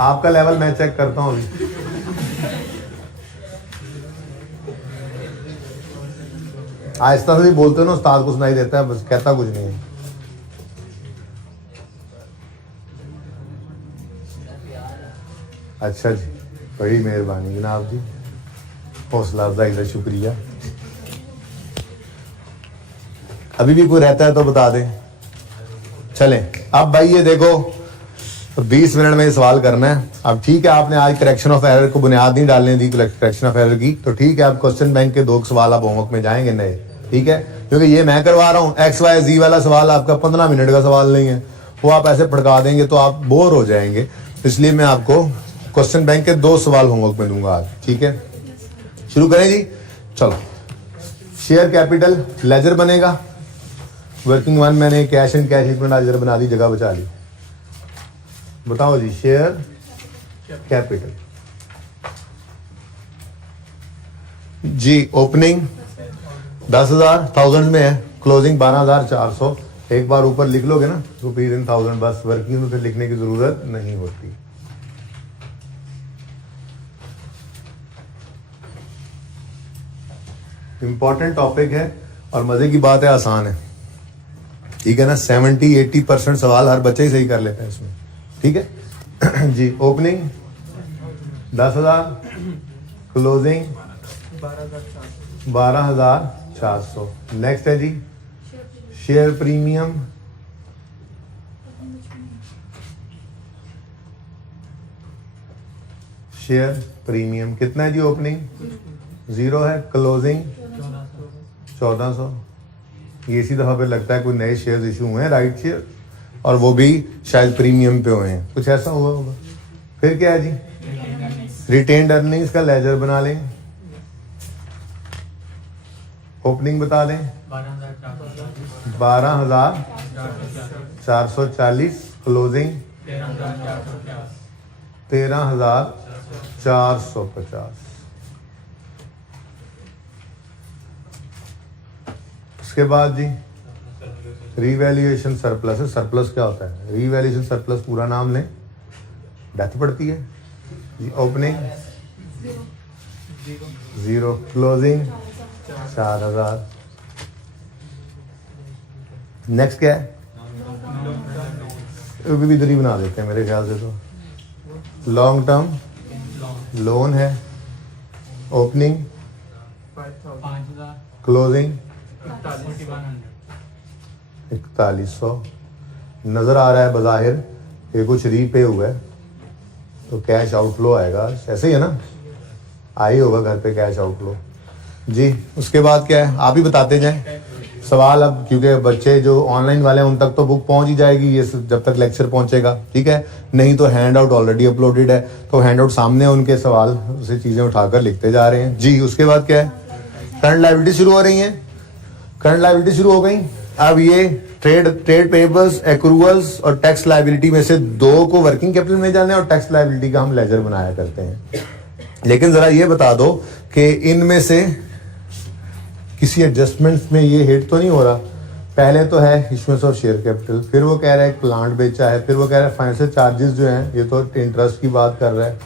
आपका लेवल मैं चेक करता हूँ अभी। आहिस्ता से बोलते हो ना, उस्ताद को सुनाई देता है, बस कहता कुछ नहीं है। अच्छा जी, बड़ी मेहरबानी जनाब जी, हौसला अफजाई का शुक्रिया। अभी भी कोई रहता है तो बता दें। चलें अब भाई ये देखो, तो 20 मिनट में ये सवाल करना है। अब ठीक है, आपने आज करेक्शन ऑफ एरर को बुनियाद नहीं डालने दी करेक्शन ऑफ एरर की, तो ठीक है, आप क्वेश्चन बैंक के 2 सवाल आप होमवर्क में जाएंगे नए, ठीक है, क्योंकि ये मैं करवा रहा हूँ। XYZ वाला सवाल आपका 15 मिनट का सवाल नहीं है, वो आप ऐसे फटका देंगे तो आप बोर हो जाएंगे। इसलिए मैं आपको क्वेश्चन बैंक के 2 सवाल होमवर्क में दूंगा आज, ठीक है। शुरू करें जी, चलो। शेयर कैपिटल लेजर बनेगा, वर्किंग 1 मैंने cash and cash equivalent ledger बना दी, जगह बचा ली। बताओ जी, शेयर कैपिटल जी, ओपनिंग 10,000 थाउजेंड में है, क्लोजिंग 12,400। एक बार ऊपर लिख लोगे ना रुपीज इन थाउजेंड, बस वर्किंग में फिर लिखने की जरूरत नहीं होती। इंपॉर्टेंट टॉपिक है और मजे की बात है, आसान है, ठीक है ना। 70-80% सवाल हर बच्चे ही सही कर लेते हैं इसमें, ठीक है जी। Opening 10,000, closing 12,400। नेक्स्ट है जी शेयर प्रीमियम, शेयर प्रीमियम कितना है जी? ओपनिंग 0 है, क्लोजिंग 1400। ये इसी दफा पे लगता है कोई नए शेयर्स इशू हुए हैं, राइट शेयर, और वो भी शायद प्रीमियम पे हुए हैं, कुछ ऐसा हुआ होगा। फिर क्या है जी? रिटेन्ड अर्निंग्स का लेजर बना लें, ओपनिंग बता दें 12,440, क्लोजिंग 13,450। उसके बाद जी रीवैल्यूएशन सरप्लस है। सरप्लस क्या होता है? रीवैल्यूएशन सरप्लस पूरा नाम लें, डेथ पड़ती है जी। Opening 0, closing 4,000। नेक्स्ट क्या है? भी इधर ही बना देते हैं मेरे ख्याल से, तो लॉन्ग टर्म लोन है, ओपनिंग 5,000, क्लोजिंग 4100। नजर आ रहा है बज़ाहिर कि कुछ रीपे हुआ है तो कैश आउटफ्लो आएगा, ऐसे ही है ना? आई होगा घर पे कैश आउटफ्लो जी। उसके बाद क्या है आप ही बताते जाएं सवाल। अब क्योंकि बच्चे जो ऑनलाइन वाले हैं उन तक तो बुक पहुंच ही जाएगी ये जब तक लेक्चर पहुंचेगा, ठीक है। नहीं तो हैंड आउट ऑलरेडी अपलोडेड है, तो हैंड आउट सामने उनके सवाल से चीजें उठाकर लिखते जा रहे हैं जी। उसके बाद क्या है? करंट लायबिलिटी शुरू हो रही है, करंट लायबिलिटी शुरू हो गई। अब ये ट्रेड पेबल्स, एक्रूअल्स और टैक्स लायबिलिटी में से 2 को वर्किंग कैपिटल में जाने और टैक्स लायबिलिटी का हम लेजर बनाया करते हैं। लेकिन जरा ये बता दो कि इनमें से किसी एडजस्टमेंट्स में ये हिट तो नहीं हो रहा? पहले तो है इश्यूएंस ऑफ शेयर कैपिटल, फिर वो कह रहा है प्लांट बेचा है, फिर वो कह रहा है फाइनेंशियल चार्जेस जो हैं, ये तो इंटरेस्ट की बात कर रहा है,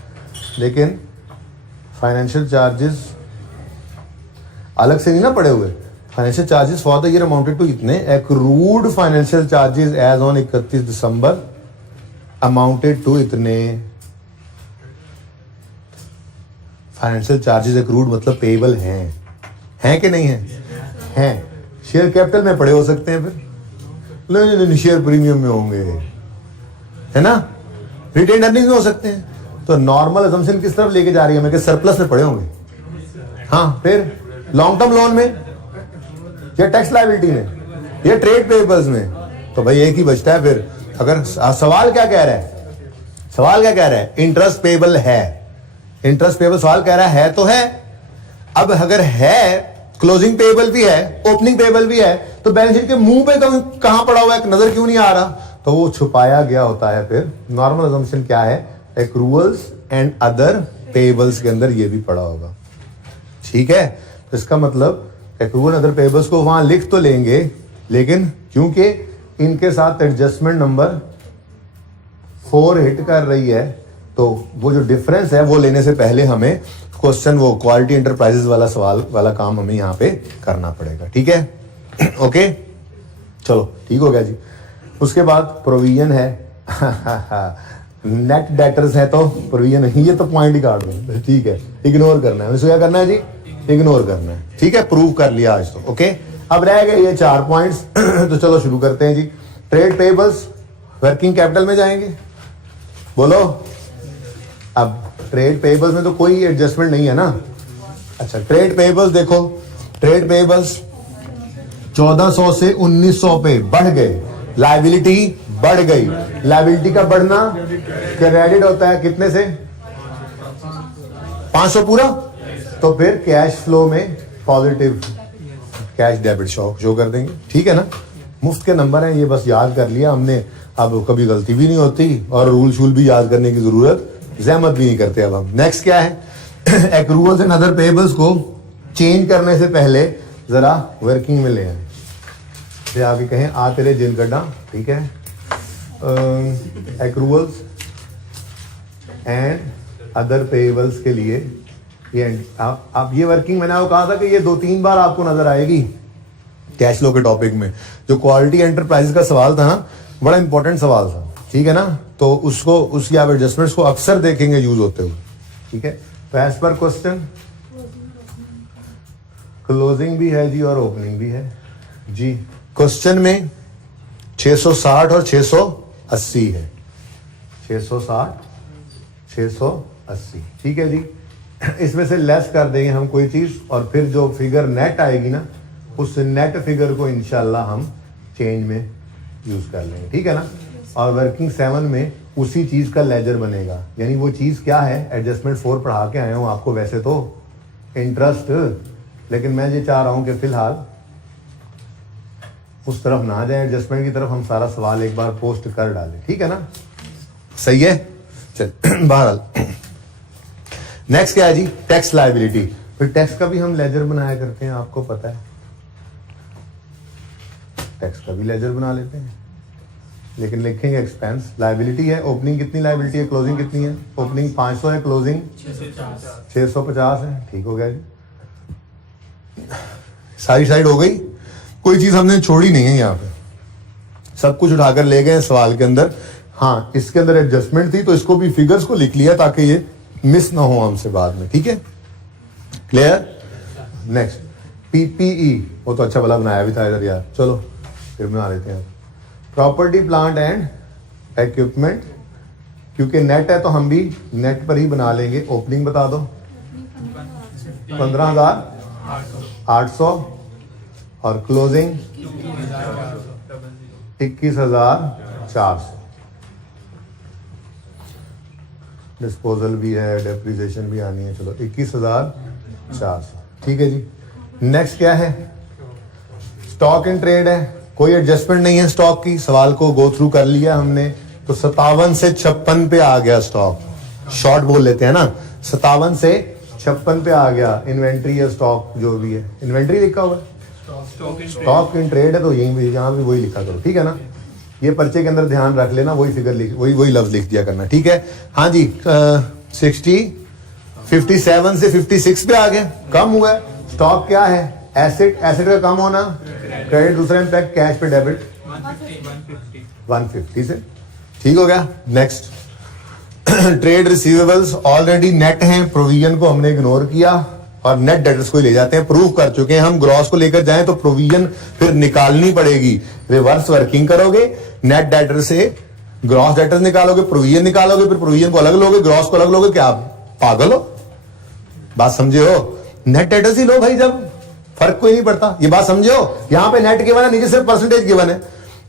लेकिन फाइनेंशियल चार्जेस अलग से नहीं ना पड़े हुए। Financial charges for the year amounted to इतने, accrued financial charges as on 31 दिसंबर अमाउंटेड टू इतने। फाइनेंशियल चार्जेस एक्रूड मतलब पेएबल हैं कि नहीं हैं? शेयर कैपिटल में पड़े हो सकते हैं, फिर नहीं शेयर प्रीमियम में होंगे, है ना, रिटेन अर्निंग में हो सकते हैं। तो नॉर्मल अजम्पशन किस तरफ लेके जा रही है हमें कि सरप्लस में पड़े होंगे। हाँ, फिर लॉन्ग टर्म लोन में या टैक्स लायबिलिटी में या ट्रेड पेबल्स में, तो भाई एक ही बचता है। फिर अगर सवाल क्या कह रहा है, इंटरेस्ट पेबल है, इंटरेस्ट पेबल सवाल कह रहा है तो है। अब अगर है, क्लोजिंग पेबल भी है, ओपनिंग पेबल भी है, तो बैलेंस शीट के मुंह पे कहां पड़ा हुआ है, नजर क्यों नहीं आ रहा, तो वो छुपाया गया होता है। फिर नॉर्मल अजम्पशन क्या है, एक्रूअल्स एंड अदर पेबल्स के अंदर ये भी पड़ा होगा, ठीक है। तो इसका मतलब एक्रूअल अदर पेबल्स को वहां लिख तो लेंगे, लेकिन क्योंकि इनके साथ एडजस्टमेंट नंबर 4 हिट कर रही है, तो वो जो डिफरेंस है वो लेने से पहले हमें क्वेश्चन, वो क्वालिटी एंटरप्राइजेस वाला सवाल वाला काम हमें यहाँ पे करना पड़ेगा, ठीक है। ओके, चलो ठीक हो गया जी। उसके बाद प्रोविजन है नेट डेटर्स है तो प्रोविजन है, ये तो पॉइंट ही काट दो, ठीक है, इग्नोर करना है। क्या करना है जी, इग्नोर करना है, ठीक है। प्रूव कर लिया आज तो, ओके। अब रह गए ये 4 पॉइंट्स तो चलो शुरू करते हैं जी। ट्रेड पेबल्स वर्किंग कैपिटल में जाएंगे, बोलो। अब ट्रेड पेबल्स में तो कोई एडजस्टमेंट नहीं है ना। अच्छा, ट्रेड पेबल्स देखो, ट्रेड पेबल्स 1400 से 1900 पे बढ़ गए, लायबिलिटी बढ़ गई। लायबिलिटी का बढ़ना क्रेडिट होता है कितने से, 500 पूरा, तो फिर कैश फ्लो में पॉजिटिव कैश डेबिट शो कर देंगे, ठीक है ना। मुफ्त के नंबर हैं ये, बस याद कर लिया हमने, अब कभी गलती भी नहीं होती और रूल शूल भी याद करने की जरूरत, जहमत भी नहीं करते। अब हम नेक्स्ट क्या है, एक्रूअल्स एंड अदर पेबल्स को चेंज करने से पहले जरा वर्किंग में ले आए, फिर आगे कहें आ तेरे जिन गड्ढा, ठीक है। एक्रूअल्स एंड अदर पेबल्स के लिए ये आप ये वर्किंग, मैंने आपको कहा था कि ये 2-3 बार आपको नजर आएगी कैश फ्लो के टॉपिक में। जो क्वालिटी एंटरप्राइज का सवाल था ना, बड़ा इंपॉर्टेंट सवाल था, ठीक है ना। तो उसको, उसकी आप एडजस्टमेंट्स को अक्सर देखेंगे यूज होते हुए, ठीक है। तो एज पर क्वेश्चन क्लोजिंग भी है जी और ओपनिंग भी है जी। क्वेश्चन में 660 और 680 है, 660 680, ठीक है जी। इसमें से लेस कर देंगे हम कोई चीज, और फिर जो फिगर नेट आएगी ना, उस नेट फिगर को इंशाल्लाह हम चेंज में यूज कर लेंगे, ठीक है ना। और वर्किंग 7 में उसी चीज का लेजर बनेगा, यानी वो चीज क्या है, एडजस्टमेंट 4 पढ़ा के आया हूं आपको वैसे तो इंटरेस्ट, लेकिन मैं ये चाह रहा हूं कि फिलहाल उस तरफ ना जाए, एडजस्टमेंट की तरफ हम सारा सवाल एक बार पोस्ट कर डालें, ठीक है ना, सही है। चल बहरहाल नेक्स्ट क्या है जी, टैक्स लायबिलिटी। फिर टैक्स का भी हम लेजर बनाया करते हैं, आपको पता है, टैक्स का भी लेजर बना लेते हैं, लेकिन लिखेंगे एक्सपेंस। लायबिलिटी है, ओपनिंग कितनी लायबिलिटी है, क्लोजिंग कितनी है, ओपनिंग 500 है, क्लोजिंग 650 है, ठीक हो गया जी। सारी साइड हो गई, कोई चीज हमने छोड़ी नहीं है यहाँ पे, सब कुछ उठाकर ले गए सवाल के अंदर। हाँ, इसके अंदर एडजस्टमेंट थी तो इसको भी फिगर्स को लिख लिया ताकि ये मिस ना हो हमसे बाद में, ठीक है, क्लियर। नेक्स्ट पीपीई, वो तो अच्छा भला बनाया भी था इधर यार, चलो फिर बना लेते हैं। प्रॉपर्टी प्लांट एंड इक्विपमेंट, क्योंकि नेट है तो हम भी नेट पर ही बना लेंगे। ओपनिंग बता दो, 15,800 और क्लोजिंग 21,400। डिस्पोजल भी है, डेप्रिसिएशन भी आनी है, चलो 21,400, ठीक है जी। नेक्स्ट क्या है, स्टॉक इन ट्रेड है, कोई एडजस्टमेंट नहीं है स्टॉक की, सवाल को गो थ्रू कर लिया हमने, तो 57 से 56 पे आ गया स्टॉक, शॉर्ट बोल लेते हैं ना, 57 से 56 पे आ गया। इन्वेंट्री या स्टॉक जो भी है, इन्वेंट्री लिखा हुआ है, स्टॉक इन ट्रेड है तो यहीं भी यहाँ भी वही लिखा करो, ठीक है ना। ये पर्चे के अंदर ध्यान रख लेना, वही फिगर लिख वही लफ्ज लिख दिया करना, ठीक है। हाँ जी 57 से 56 पे आ गए, कम हुआ है। स्टॉक क्या है? एसेट का कम होना, क्रेडिट दूसरा इम्पैक्ट कैश पे डेबिट 150 से, ठीक हो गया। Next trade receivables already net हैं, प्रोविजन को हमने इग्नोर किया और नेट डेटर्स को ले जाते हैं, प्रूव कर चुके हैं हम। ग्रॉस को लेकर जाएं तो प्रोविजन फिर निकालनी पड़ेगी, रिवर्स वर्किंग करोगे, नेट डेटर से ग्रॉस डेटर्स निकालोगे, प्रोविजन निकालोगे, फिर प्रोविजन को अलग लोगे, ग्रॉस को अलग लोगे। क्या आप पागल हो? बात समझे हो? नेट डेटर्स ही लो भाई, जब फर्क कोई नहीं पड़ता। ये बात समझे हो? यहां पे नेट गिवन है, नीचे सिर्फ परसेंटेज गिवन है।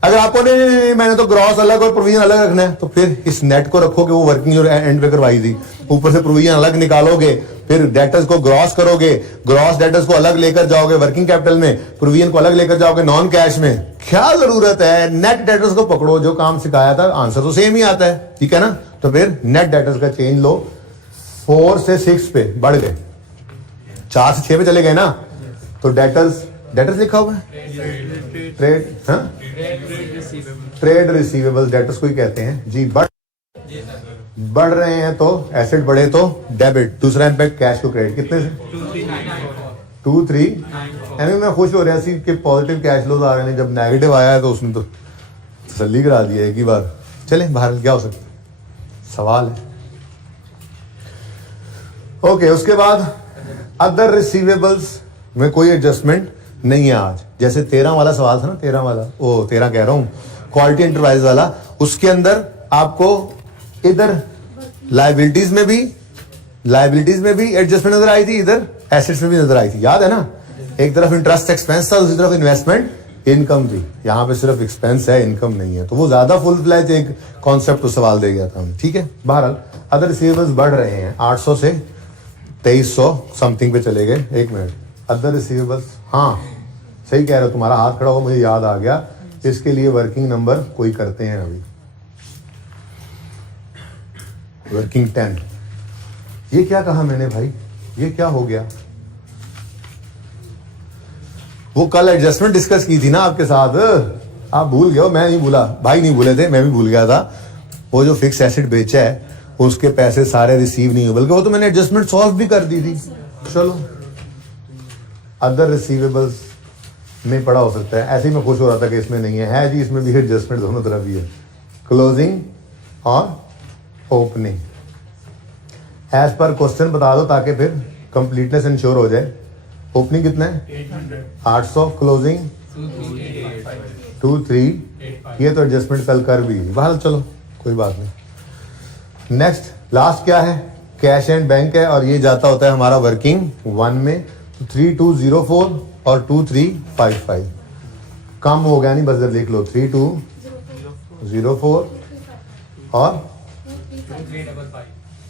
अगर आपको नहीं मैंने तो ग्रॉस अलग और प्रोविजन अलग रखना है, तो फिर इस नेट को रखोगे, वो वर्किंग जो एंड पे करवाई थी, ऊपर से प्रोविजन अलग निकालोगे, फिर डेटर्स को ग्रॉस करोगे, ग्रॉस डेटर्स को अलग लेकर जाओगे वर्किंग कैपिटल में, प्रोविजन को अलग लेकर जाओगे नॉन कैश में। क्या जरूरत है? नेट डेटर्स को पकड़ो, जो काम सिखाया था आंसर तो सेम ही आता है, ठीक है ना। तो फिर नेट डेटर्स का चेंज लो, 4 से 6 पे बढ़ गए, 4 से 6 पे चले गए ना। तो डेटर्स लिखा हुआ है, ट्रेड रिसीवेबल्स डेटर्स को ही कहते हैं जी। बढ़ रहे हैं तो एसेट बढ़े तो डेबिट, दूसरा इम्पैक्ट कैश को क्रेडिट। कितने से? 2-3। यानी मैं खुश हो रहा सी कि पॉजिटिव कैश फ्लोज आ रहे हैं। जब नेगेटिव आया है तो उसने तो तसल्ली करा दिया एक ही बार। चले बाहर, क्या हो सकता है, सवाल है। ओके, उसके बाद अदर रिसीवेबल्स में कोई एडजस्टमेंट नहीं है आज। जैसे 13 वाला सवाल था ना, 13 वाला, ओ 13 कह रहा हूं, क्वालिटी एंटरप्राइज वाला, उसके अंदर आपको इधर लायबिलिटीज में भी एडजस्टमेंट नजर आई थी, इधर एसेट्स में भी नजर आई थी, याद है ना। एक तरफ इंटरेस्ट एक्सपेंस था, दूसरी तरफ इन्वेस्टमेंट इनकम थी। यहां पे सिर्फ एक्सपेंस है, इनकम नहीं है, तो वो ज्यादा फुल फ्लैज एक कॉन्सेप्ट सवाल दे गया था हमें, ठीक है। बहरहाल अदर रिसीवेबल्स बढ़ रहे हैं, 800 से 2300 समथिंग पे चले गए। एक मिनट, अदर रिसीवेबल्स, हाँ सही कह रहे हो, तुम्हारा हाथ खड़ा हुआ, मुझे याद आ गया। इसके लिए वर्किंग नंबर कोई करते हैं अभी, वर्किंग 10। ये क्या कहा मैंने भाई, ये क्या हो गया? वो कल एडजस्टमेंट डिस्कस की थी ना आपके साथ, आप भूल गए हो। मैं नहीं भूला, भाई नहीं भूले थे, मैं भी भूल गया था। वो जो फिक्स एसेट बेचा है उसके पैसे सारे रिसीव नहीं हुए, बल्कि वो तो मैंने एडजस्टमेंट सॉल्व भी कर दी थी। चलो, अदर रिसीवेबल्स में पड़ा हो सकता है, ऐसे ही मैं खुश हो रहा था कि इसमें नहीं है जी, इसमें भी एडजस्टमेंट दोनों तरफ ही है, क्लोजिंग और ओपनिंग। एज पर क्वेश्चन बता दो ताकि फिर कंप्लीटनेस इंश्योर हो जाए। ओपनिंग कितना है? 800, क्लोजिंग 23। ये तो एडजस्टमेंट कल कर भी, बहरहाल चलो कोई बात नहीं। नेक्स्ट लास्ट क्या है? कैश एंड बैंक है, और ये जाता होता है हमारा वर्किंग 1 में। 3204 और 2355 कम हो गया, नहीं बस जरा लिख लो, 3204 और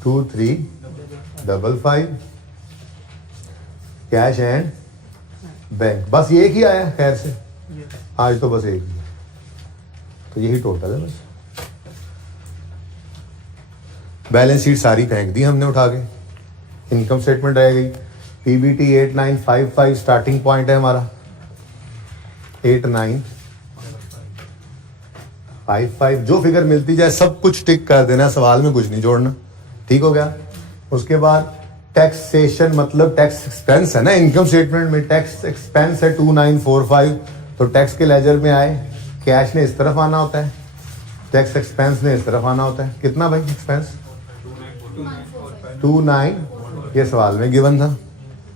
2355 कैश एंड बैंक। बस ये एक ही आया खैर से आज, तो बस एक ही, तो यही टोटल है बस। बैलेंस शीट सारी फेंक दी हमने उठा के, इनकम स्टेटमेंट रह गई। पीबीटी 8955 स्टार्टिंग पॉइंट है हमारा, 8955। जो फिगर मिलती जाए सब कुछ टिक कर देना, सवाल में कुछ नहीं जोड़ना, ठीक हो गया। उसके बाद टैक्सेशन मतलब टैक्स एक्सपेंस है ना, इनकम स्टेटमेंट में टैक्स एक्सपेंस है 2945, तो टैक्स के लेजर में आए, कैश ने इस तरफ आना होता है, टैक्स एक्सपेंस ने इस तरफ आना होता है। कितना भाई एक्सपेंस? 29, ये सवाल में गिवन था,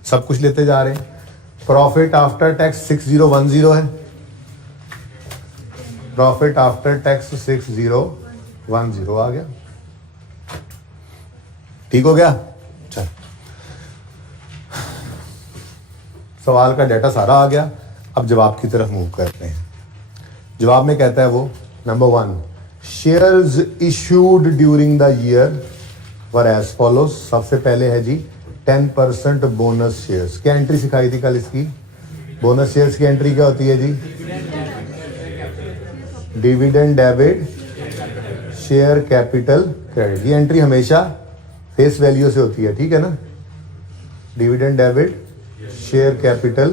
सब कुछ लेते जा रहे हैं। प्रॉफिट आफ्टर टैक्स 6010 है, प्रॉफिट आफ्टर टैक्स 6010 आ गया, ठीक हो गया। चल, सवाल का डेटा सारा आ गया, अब जवाब की तरफ मूव करते हैं। जवाब में कहता है वो, number 1, shares issued during the year were as follows. सबसे पहले है जी 10% बोनस शेयर्स। क्या एंट्री सिखाई थी कल इसकी? बोनस शेयर्स की एंट्री क्या होती है जी? Dividend debit share capital credit. ये एंट्री हमेशा फेस वैल्यू से होती है, ठीक है ना। Dividend debit share capital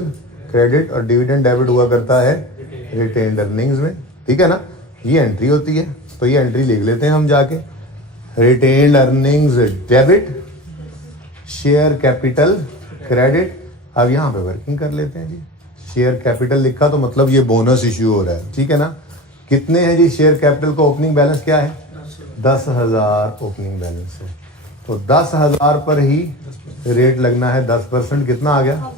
credit और डिविडेंड डेबिट हुआ करता है रिटेन्ड अर्निंग्स में, ठीक है ना। ये एंट्री होती है, तो ये एंट्री लिख लेते हैं हम जाके, retained earnings debit, share capital credit. अब यहाँ पे वर्किंग कर लेते हैं जी। शेयर कैपिटल लिखा तो मतलब ये बोनस इश्यू हो रहा है, ठीक है ना। कितने हैं जी शेयर कैपिटल का ओपनिंग बैलेंस क्या है? 10,000 ओपनिंग बैलेंस है, तो 10,000 पर ही रेट लगना है 10%। कितना आ गया?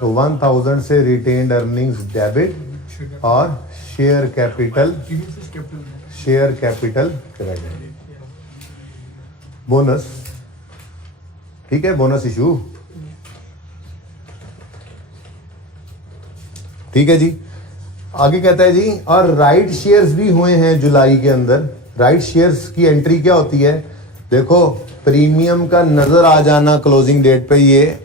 तो 1,000 से रिटेन्ड अर्निंग्स डेबिट और शेयर कैपिटल क्रेडिट, बोनस, ठीक है, बोनस इशू, ठीक है जी। आगे कहता है जी और राइट शेयर्स भी हुए हैं जुलाई के अंदर। राइट शेयर्स की एंट्री क्या होती है? देखो प्रीमियम का नजर आ जाना क्लोजिंग डेट पे, ये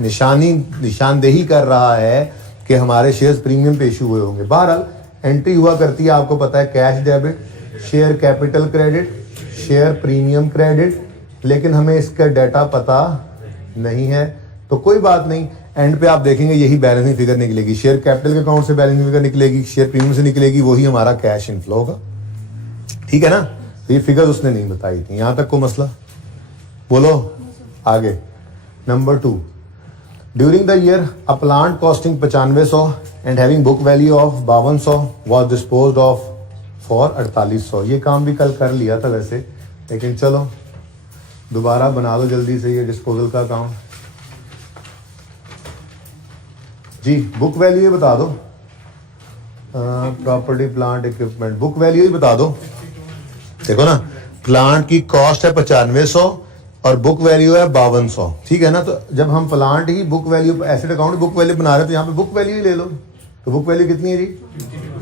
निशानदेही कर रहा है कि हमारे शेयर्स प्रीमियम पे इशू हुए होंगे। बहरहाल एंट्री हुआ करती है, आपको पता है, cash debit, share capital credit, share premium credit, लेकिन हमें इसका डाटा पता नहीं है, तो कोई बात नहीं। एंड पे आप देखेंगे यही बैलेंसिंग फिगर निकलेगी, शेयर कैपिटल के अकाउंट से बैलेंसिंग फिगर निकलेगी, शेयर प्रीमियम से निकलेगी, वही हमारा कैश इनफ्लो होगा, ठीक है ना। तो ये फिगर उसने नहीं बताई थी। यहां तक को मसला, बोलो आगे। Number 2, during the year a plant costing 9500 and having book value of 5200 was disposed of for 4800। ये काम भी कल कर लिया था वैसे, लेकिन चलो दोबारा बना लो जल्दी से ये डिस्पोजल का अकाउंट जी। बुक वैल्यू ही बता दो, property plant equipment, book value ही बता दो। देखो ना, प्लांट की कॉस्ट है 9500 और बुक वैल्यू है 5200, ठीक है ना। तो जब हम प्लांट ही book value, asset account book value बना रहे हैं, तो यहाँ पे बुक वैल्यू ही ले लो। तो बुक वैल्यू कितनी है जी?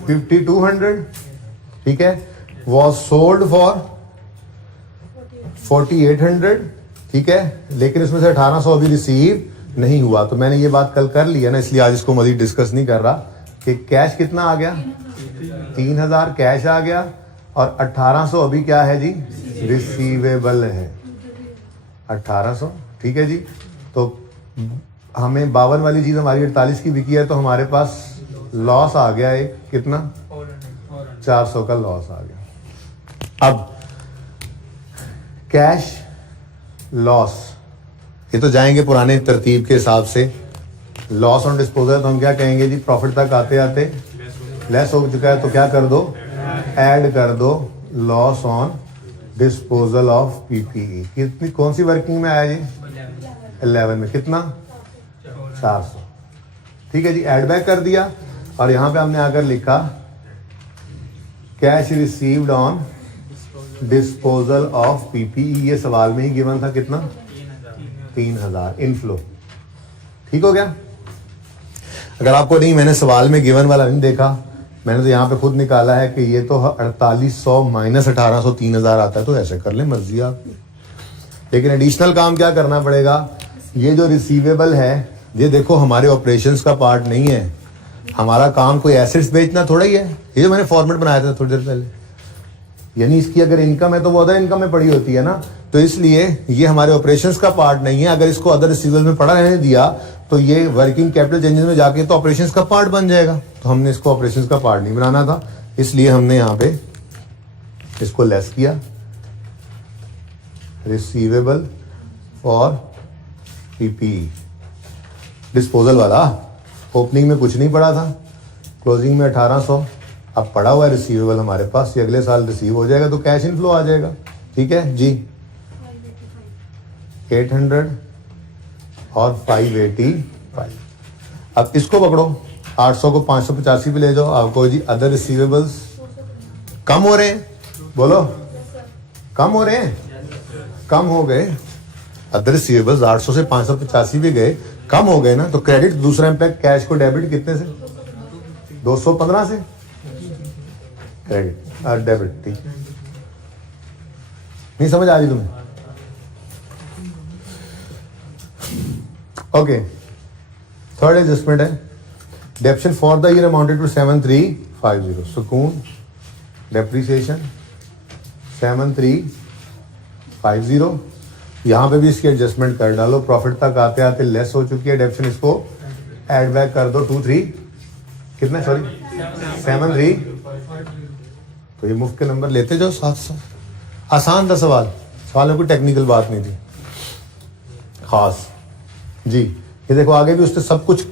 5200, ठीक है। वॉज सोल्ड फॉर 4800, ठीक है, लेकिन इसमें से 1800 अभी रिसीव नहीं हुआ। तो मैंने ये बात कल कर लिया ना, इसलिए आज इसको मजीद डिस्कस नहीं कर रहा कि कैश कितना आ गया? 3000 कैश आ गया और 1800 अभी क्या है जी? रिसीवेबल है 1800, ठीक है जी। तो हमें 52 वाली चीज हमारी 48 की बिकी है, तो हमारे पास लॉस आ गया एक, कितना? 400 का लॉस आ गया। अब कैश लॉस, ये तो जाएंगे पुराने तरतीब के हिसाब से। लॉस ऑन डिस्पोजल तो हम क्या कहेंगे जी? प्रॉफिट तक आते आते लेस हो चुका है, तो क्या कर दो? ऐड कर दो loss on disposal of PPE. कितनी, कौन सी वर्किंग में आया जी? 11 में। कितना? 400, ठीक है जी। ऐड बैक कर दिया और यहां पे हमने आकर लिखा cash received on disposal of PPE. ये सवाल में ही गिवन था, कितना? 3000 इनफ्लो, ठीक हो गया। अगर आपको नहीं, मैंने सवाल में गिवन वाला नहीं देखा, मैंने तो यहाँ पे खुद निकाला है कि ये तो 4800 माइनस 1800 3000 आता है, तो ऐसे कर ले, मर्जी आपकी। लेकिन एडिशनल काम क्या करना पड़ेगा? ये जो रिसीवेबल है, ये देखो हमारे ऑपरेशंस का पार्ट नहीं है। हमारा काम कोई एसेट्स बेचना थोड़ा ही है। ये जो मैंने फॉर्मेट बनाया था थोड़ी देर पहले, यानी इसकी अगर इनकम है तो वो अदर इनकम में पड़ी होती है ना, तो इसलिए ये हमारे ऑपरेशंस का पार्ट नहीं है। अगर इसको अदर रिसीवेबल में पड़ा रहने दिया तो ये वर्किंग कैपिटल चेंजेस में जाके तो ऑपरेशंस का पार्ट बन जाएगा। तो हमने इसको ऑपरेशंस का पार्ट नहीं बनाना था, इसलिए हमने यहाँ पे इसको लेस किया। रिसीवेबल और पीपीई, डिस्पोजल वाला ओपनिंग में कुछ नहीं पड़ा था, क्लोजिंग में 1800, अब पड़ा हुआ है रिसीवेबल हमारे पास, ये अगले साल रिसीव हो जाएगा, तो कैश इनफ्लो आ जाएगा, ठीक है जी। 800 और 585। अब इसको पकड़ो, 800 को 585 पे ले जाओ, आपको जी अदर रिसीवेबल्स कम हो रहे हैं, बोलो कम हो रहे हैं, कम हो गए। अदर रिसीवेबल्स 800 से 585 भी गए, कम हो गए ना। तो क्रेडिट, दूसरा इंपैक्ट, कैश को डेबिट कितने से? 215 से क्रेडिट और डेबिट, ठीक नहीं समझ आ रही तुम्हें? ओके, थर्ड एडजस्टमेंट है, depreciation for the year amounted to 7350। सुकून डेप्रीसिएशन 7350। यहां पे भी इसकी एडजस्टमेंट कर डालो, प्रॉफिट तक आते आते लेस हो चुकी है डेप्शन, इसको ऐड बैक कर दो 2 3 कितना सॉरी 7 3 तो ये मुफ्त के नंबर लेते जाओ साथ साथ। आसान था सवाल में कोई टेक्निकल बात नहीं थी खास जी। ये देखो आगे भी उसने सब कुछ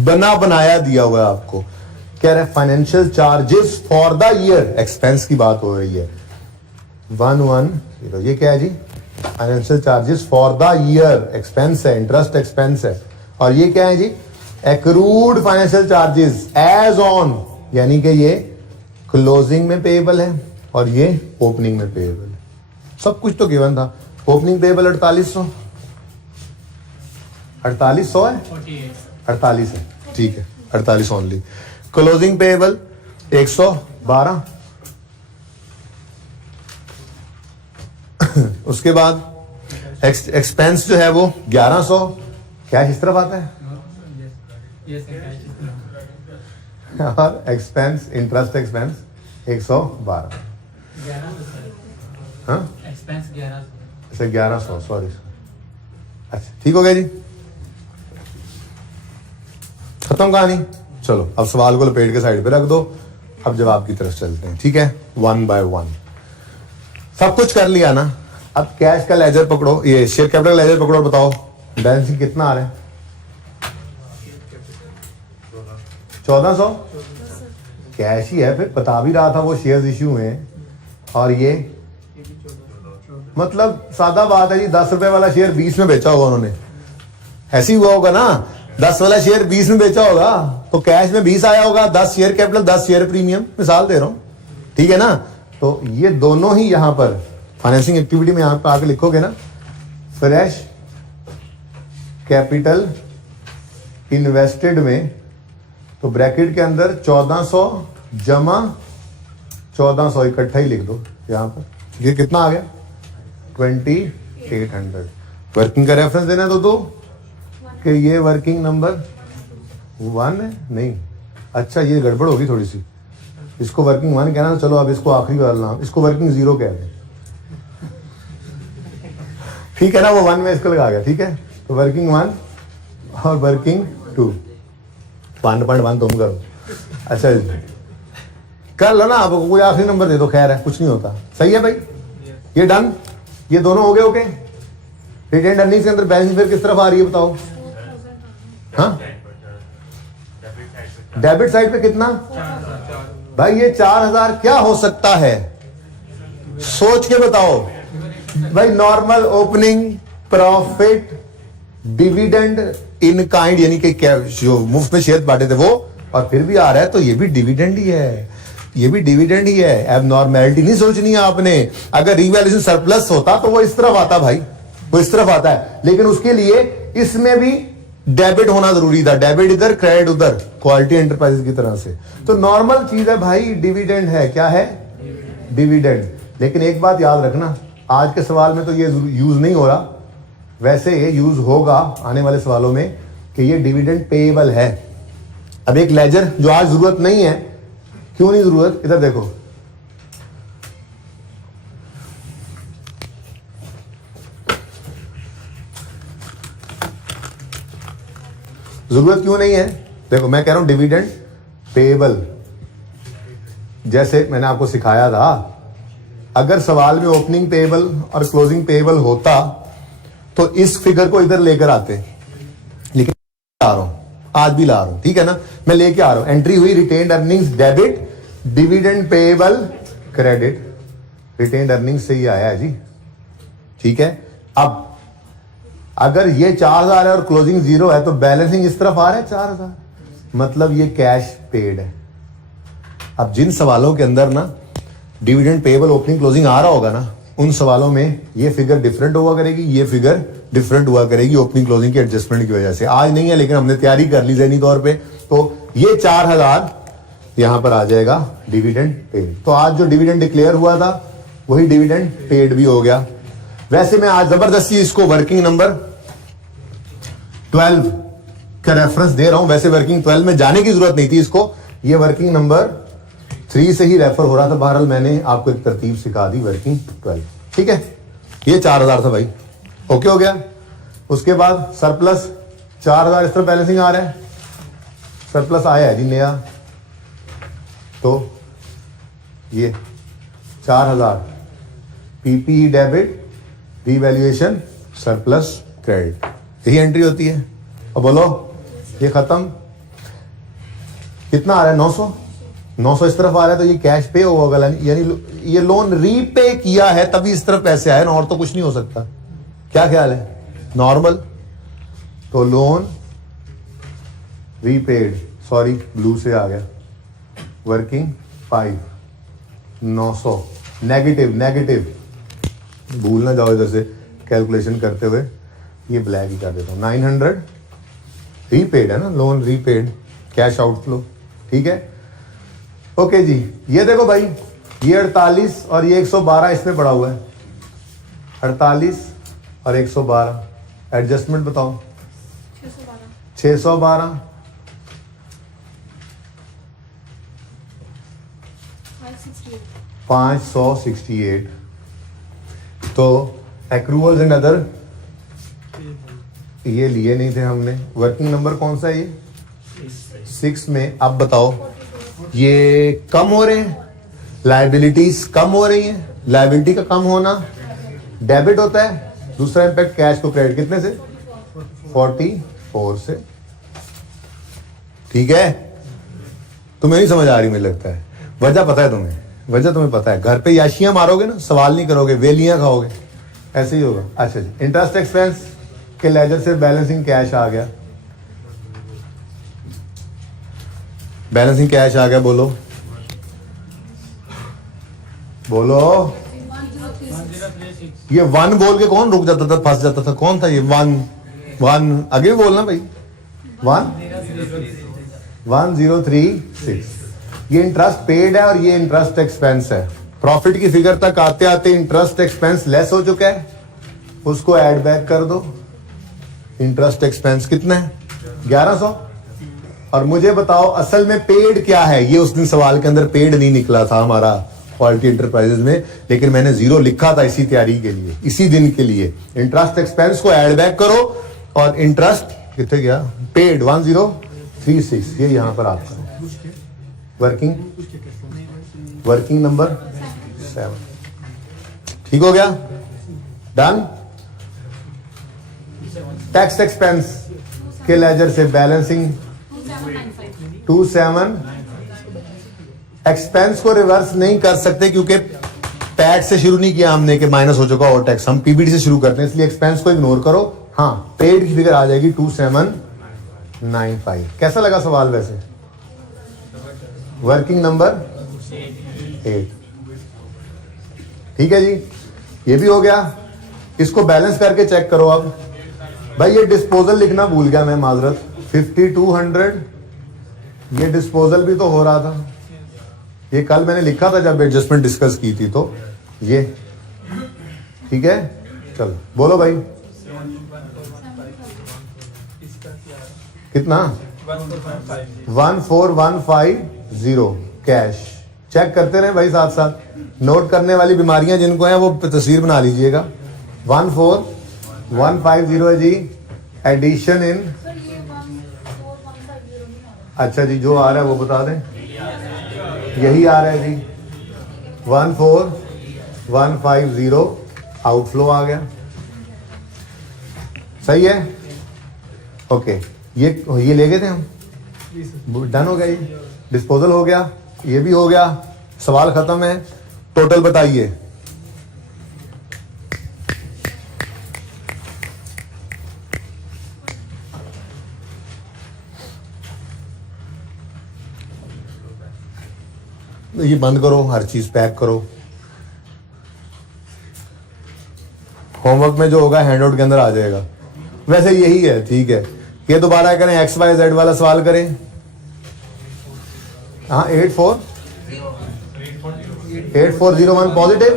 बनाया दिया हुआ है आपको। कह रहे financial charges for the year, expense की बात हो रही है 11 ये क्या है जी, financial charges for the year, expense है, इंटरेस्ट एक्सपेंस है। और ये क्या है जी, accrued financial charges as on, यानी कि ये क्लोजिंग में पेएबल है और ये ओपनिंग में पेएबल है। सब कुछ तो गिवन था। ओपनिंग पेएबल 4800 है 48 है, ठीक है 48 ओनली। Closing payable 112। उसके बाद एक्सपेंस जो है वो 1100, कैश इस तरफ आता है और एक्सपेंस इंटरेस्ट एक्सपेंस 112। हाँ एक्सपेंस 1100 सॉरी। अच्छा ठीक हो गया जी, खत्म कहानी। चलो अब सवाल को लपेट के साइड पे रख दो, अब जवाब की तरफ चलते हैं। ठीक है 1 by 1 सब कुछ कर लिया ना। अब कैश का लेजर पकड़ो, ये शेयर कैपिटल का लेजर पकड़ो, बताओ बैलेंसिंग कितना आ रहा है 1400 कैश ही है, फिर बता भी रहा था वो शेयर्स इश्यू हैं। और ये मतलब सादा बात है जी, 10 रुपए वाला शेयर 20 में बेचा होगा उन्होंने, ऐसे ही हुआ होगा ना। 10 वाला शेयर 20 में बेचा होगा तो कैश में 20 आया होगा, 10 शेयर कैपिटल 10 शेयर प्रीमियम, मिसाल दे रहा हूं, ठीक है ना। तो ये दोनों ही यहां पर फाइनेंसिंग एक्टिविटी में यहां पर आके लिखोगे ना, फ्रेश कैपिटल इन्वेस्टेड में, तो ब्रैकेट के अंदर 1400 जमा 1400 इकट्ठा ही लिख दो यहां पर। ये कितना आ गया 2800। वर्किंग का रेफरेंस देना है तो दो कि ये वर्किंग नंबर 1 है, नहीं अच्छा ये गड़बड़ होगी थोड़ी सी, इसको वर्किंग 1 कहना। चलो अब इसको आखिरी वाला नाम, इसको वर्किंग 0 कह दें, ठीक है ना, वो 1 में इसको लगा गया, ठीक है। तो वर्किंग 1 और वर्किंग 2 1.1 तुम करो। अच्छा कर लो ना, आपको कोई आखिरी नंबर दे दो, खैर है कुछ नहीं होता। सही है भाई, ये डन, ये दोनों हो गए। ओके, रिटेन्ड अर्निंग्स के अंदर बैलेंस फिर किस तरफ आ रही है बताओ। हाँ डेबिट साइड पे कितना भाई, ये 4000 क्या हो सकता है, सोच के बताओ भाई। Normal opening profit dividend in kind, यानी कि जो मुफ्त में शेयर बांटे थे वो, और फिर भी आ रहा है, तो ये भी डिविडेंड ही है, ये भी डिविडेंड ही है। अब नॉर्मैलिटी नहीं सोचनी है आपने। अगर रिवैल्यूएशन सरप्लस होता तो वो इस तरफ आता भाई, वो इस तरफ आता है, लेकिन उसके लिए इसमें भी डेबिट होना जरूरी था। डेबिट इधर क्रेडिट उधर, क्वालिटी एंटरप्राइजेस की तरह से। तो नॉर्मल चीज है भाई, डिविडेंड है। क्या है डिविडेंड। लेकिन एक बात याद रखना, आज के सवाल में तो ये यूज नहीं हो रहा, वैसे ये यूज होगा आने वाले सवालों में कि ये डिविडेंड पेएबल है। अब एक लेजर जो आज जरूरत नहीं है, क्यों नहीं जरूरत, इधर देखो, जरूरत क्यों नहीं है, देखो मैं कह रहा हूं डिविडेंड पेएबल। जैसे मैंने आपको सिखाया था, अगर सवाल में ओपनिंग पेएबल और क्लोजिंग पेएबल होता तो इस फिगर को इधर लेकर आते, लेकिन ला रहा हूं, आज भी ला रहा हूं, ठीक है ना। मैं लेके आ रहा हूं, एंट्री हुई retained earnings debit, dividend payable credit, retained earnings से ही आया है जी, ठीक है। अब अगर ये 4000 है और क्लोजिंग 0 है तो बैलेंसिंग इस तरफ आ रहा है 4000, मतलब ये कैश पेड है। अब जिन सवालों के अंदर ना डिविडेंड पेएबल ओपनिंग क्लोजिंग आ रहा होगा ना, उन सवालों में ये फिगर डिफरेंट हुआ करेगी, ये फिगर डिफरेंट हुआ करेगी ओपनिंग क्लोजिंग की एडजस्टमेंट की वजह से। आज नहीं है लेकिन हमने तैयारी कर ली ज़हनी तौर पे, तो ये 4000 यहां पर आ जाएगा डिविडेंड पेड। तो आज जो डिविडेंड डिक्लेयर हुआ था वही डिविडेंड पेड भी हो गया। वैसे मैं आज जबरदस्ती इसको वर्किंग नंबर 12 का रेफरेंस दे रहा हूं, वैसे वर्किंग 12 में जाने की जरूरत नहीं थी इसको, ये वर्किंग नंबर 3 से ही रेफर हो रहा था। बहरहाल मैंने आपको एक तरतीब सिखा दी, वर्किंग 12, ठीक है। ये 4000 था भाई, ओके हो गया। उसके बाद सरप्लस 4000 इस तरफ बैलेंसिंग आ रहा है, सरप्लस आया है जी नया, तो ये 4000 PP debit, revaluation, surplus credit, यही एंट्री होती है। अब बोलो ये खत्म, कितना आ रहा है? 900 इस तरफ आ रहा है, तो ये कैश पे होगा, यानी ये लोन रीपे किया है तभी इस तरफ पैसे आए ना, और तो कुछ नहीं हो सकता। क्या ख्याल है? नॉर्मल, तो लोन रीपेड, सॉरी ब्लू से आ गया, वर्किंग 5, 900 नेगेटिव, भूल ना जाओ इधर से कैलकुलेशन करते हुए, ये ब्लैक ही कर देता हूं, 900 रीपेड है ना, लोन रीपेड, कैश आउटफ्लो, ठीक है। ओके जी, ये देखो भाई, ये 48 और ये 112 इसमें पड़ा हुआ है, 48 और 112, एडजस्टमेंट बताओ। 612 568, तो एक्रूअल्स एंड अदर ये लिए नहीं थे हमने। वर्किंग नंबर कौन सा है ये? 6 में। अब बताओ ये कम हो रहे हैं, लायबिलिटीज कम हो रही हैं, लायबिलिटी का कम होना डेबिट होता है, दूसरा इंपैक्ट कैश को क्रेडिट कितने से? 44 से, ठीक है। तुम्हें नहीं समझ आ रही मुझे लगता है, वजह पता है तुम्हें, वजह तुम्हें पता है, घर पे याशियां मारोगे ना, सवाल नहीं करोगे, वेलियां खाओगे, ऐसे ही होगा। अच्छा जी, इंटरेस्ट एक्सपेंस के लेजर से बैलेंसिंग कैश आ गया, बैलेंसिंग कैश आ गया, बोलो बोलो। ये 1 बोल के कौन रुक जाता था, फंस जाता था, कौन था ये? 1 आगे भी बोलना भाई, 1036। ये इंटरेस्ट पेड है और ये इंटरेस्ट एक्सपेंस है। प्रॉफिट की फिगर तक आते आते इंटरेस्ट एक्सपेंस लेस हो चुका है, उसको ऐड बैक कर दो। इंटरेस्ट एक्सपेंस कितना है? 1100। और मुझे बताओ असल में पेड क्या है? ये उस दिन सवाल के अंदर पेड नहीं निकला था हमारा क्वालिटी एंटरप्राइजेज में, लेकिन मैंने 0 लिखा था इसी तैयारी के लिए, इसी दिन के लिए। इंटरेस्ट एक्सपेंस को ऐड बैक करो और इंटरेस्ट कितने गया? पेड 1036, ये यहां पर आपका वर्किंग नंबर 7, ठीक हो गया, डन। टैक्स एक्सपेंस के लेजर से बैलेंसिंग 27। एक्सपेंस को रिवर्स नहीं कर सकते क्योंकि पैड से शुरू नहीं किया हमने कि माइनस हो चुका और टैक्स, हम पीबीटी से शुरू करते हैं, इसलिए एक्सपेंस को इग्नोर करो। हाँ, पेड की फिगर आ जाएगी 2795। कैसा लगा सवाल वैसे? वर्किंग नंबर 8, ठीक है जी, ये भी हो गया। इसको बैलेंस करके चेक करो। अब भाई ये डिस्पोजल लिखना भूल गया मैं, माजरत। 5200 ये डिस्पोजल भी तो हो रहा था, ये कल मैंने लिखा था जब एडजस्टमेंट डिस्कस की थी, तो ये ठीक है। चलो बोलो भाई, कितना? 14150 कैश। चेक करते रहे भाई, साथ साथ नोट करने वाली बीमारियां जिनको हैं वो तस्वीर बना लीजिएगा। 14150 है जी, एडिशन इन। अच्छा जी, जो आ रहा है वो बता दें, यही आ रहा है जी। 14150 आउटफ्लो आ गया, सही है। ओके, ये ले गए थे हम, डन हो गया, ये डिस्पोजल हो गया, ये भी हो गया, सवाल खत्म है। टोटल बताइए। ये बंद करो, हर चीज पैक करो। होमवर्क में जो होगा हैंडआउट के अंदर आ जाएगा। वैसे यही है, ठीक है। ये दोबारा करें, XYZ वाला सवाल करें। हाँ, 8401 पॉजिटिव,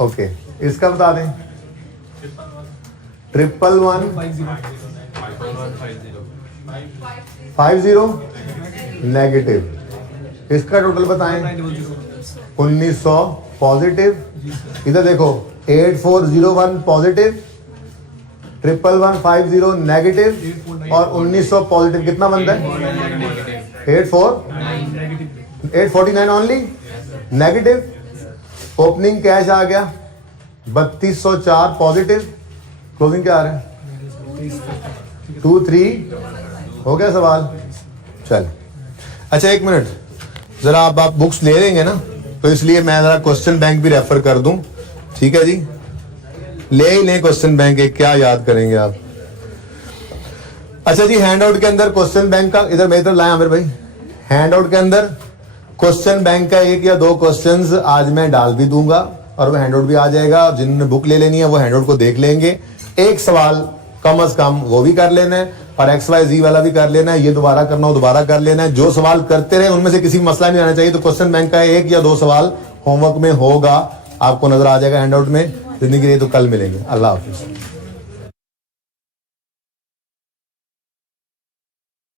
ओके। इसका बता दें, 11150 नेगेटिव। इसका टोटल बताएं, 1900 पॉजिटिव। इधर देखो, 8401 पॉजिटिव, 11150 नेगेटिव और 1900 पॉजिटिव, कितना बनता है? 849 ओनली नेगेटिव। ओपनिंग कैश आ गया 3204 पॉजिटिव, क्लोजिंग क्या आ रहा है? 23। हो गया सवाल? चल अच्छा एक मिनट, जरा आप बुक्स ले लेंगे ना, तो इसलिए मैं जरा क्वेश्चन बैंक भी रेफर कर दूं, ठीक है जी? ले ही लें क्वेश्चन बैंक, एक क्या याद करेंगे आप। अच्छा जी, हैंड आउट के अंदर क्वेश्चन बैंक का, इधर मेरी तरफ लाएं आमिर भाई, हैंड आउट के अंदर क्वेश्चन बैंक का 1 या 2 क्वेश्चंस आज मैं डाल भी दूंगा और वो हैंड आउट भी आ जाएगा। जिन्होंने बुक ले लेनी है वो हैंड आउट को देख लेंगे। एक सवाल कम से कम वो भी कर लेना है और XYZ वाला भी कर लेना है, ये दोबारा करना हो दोबारा कर लेना है। जो सवाल करते रहे उनमें से किसी मसला नहीं आना चाहिए। तो क्वेश्चन बैंक का 1 या 2 सवाल होमवर्क में होगा, आपको नजर आ जाएगा हैंड आउट में। जिंदगी रही तो कल मिलेंगे। अल्लाह हाफिज।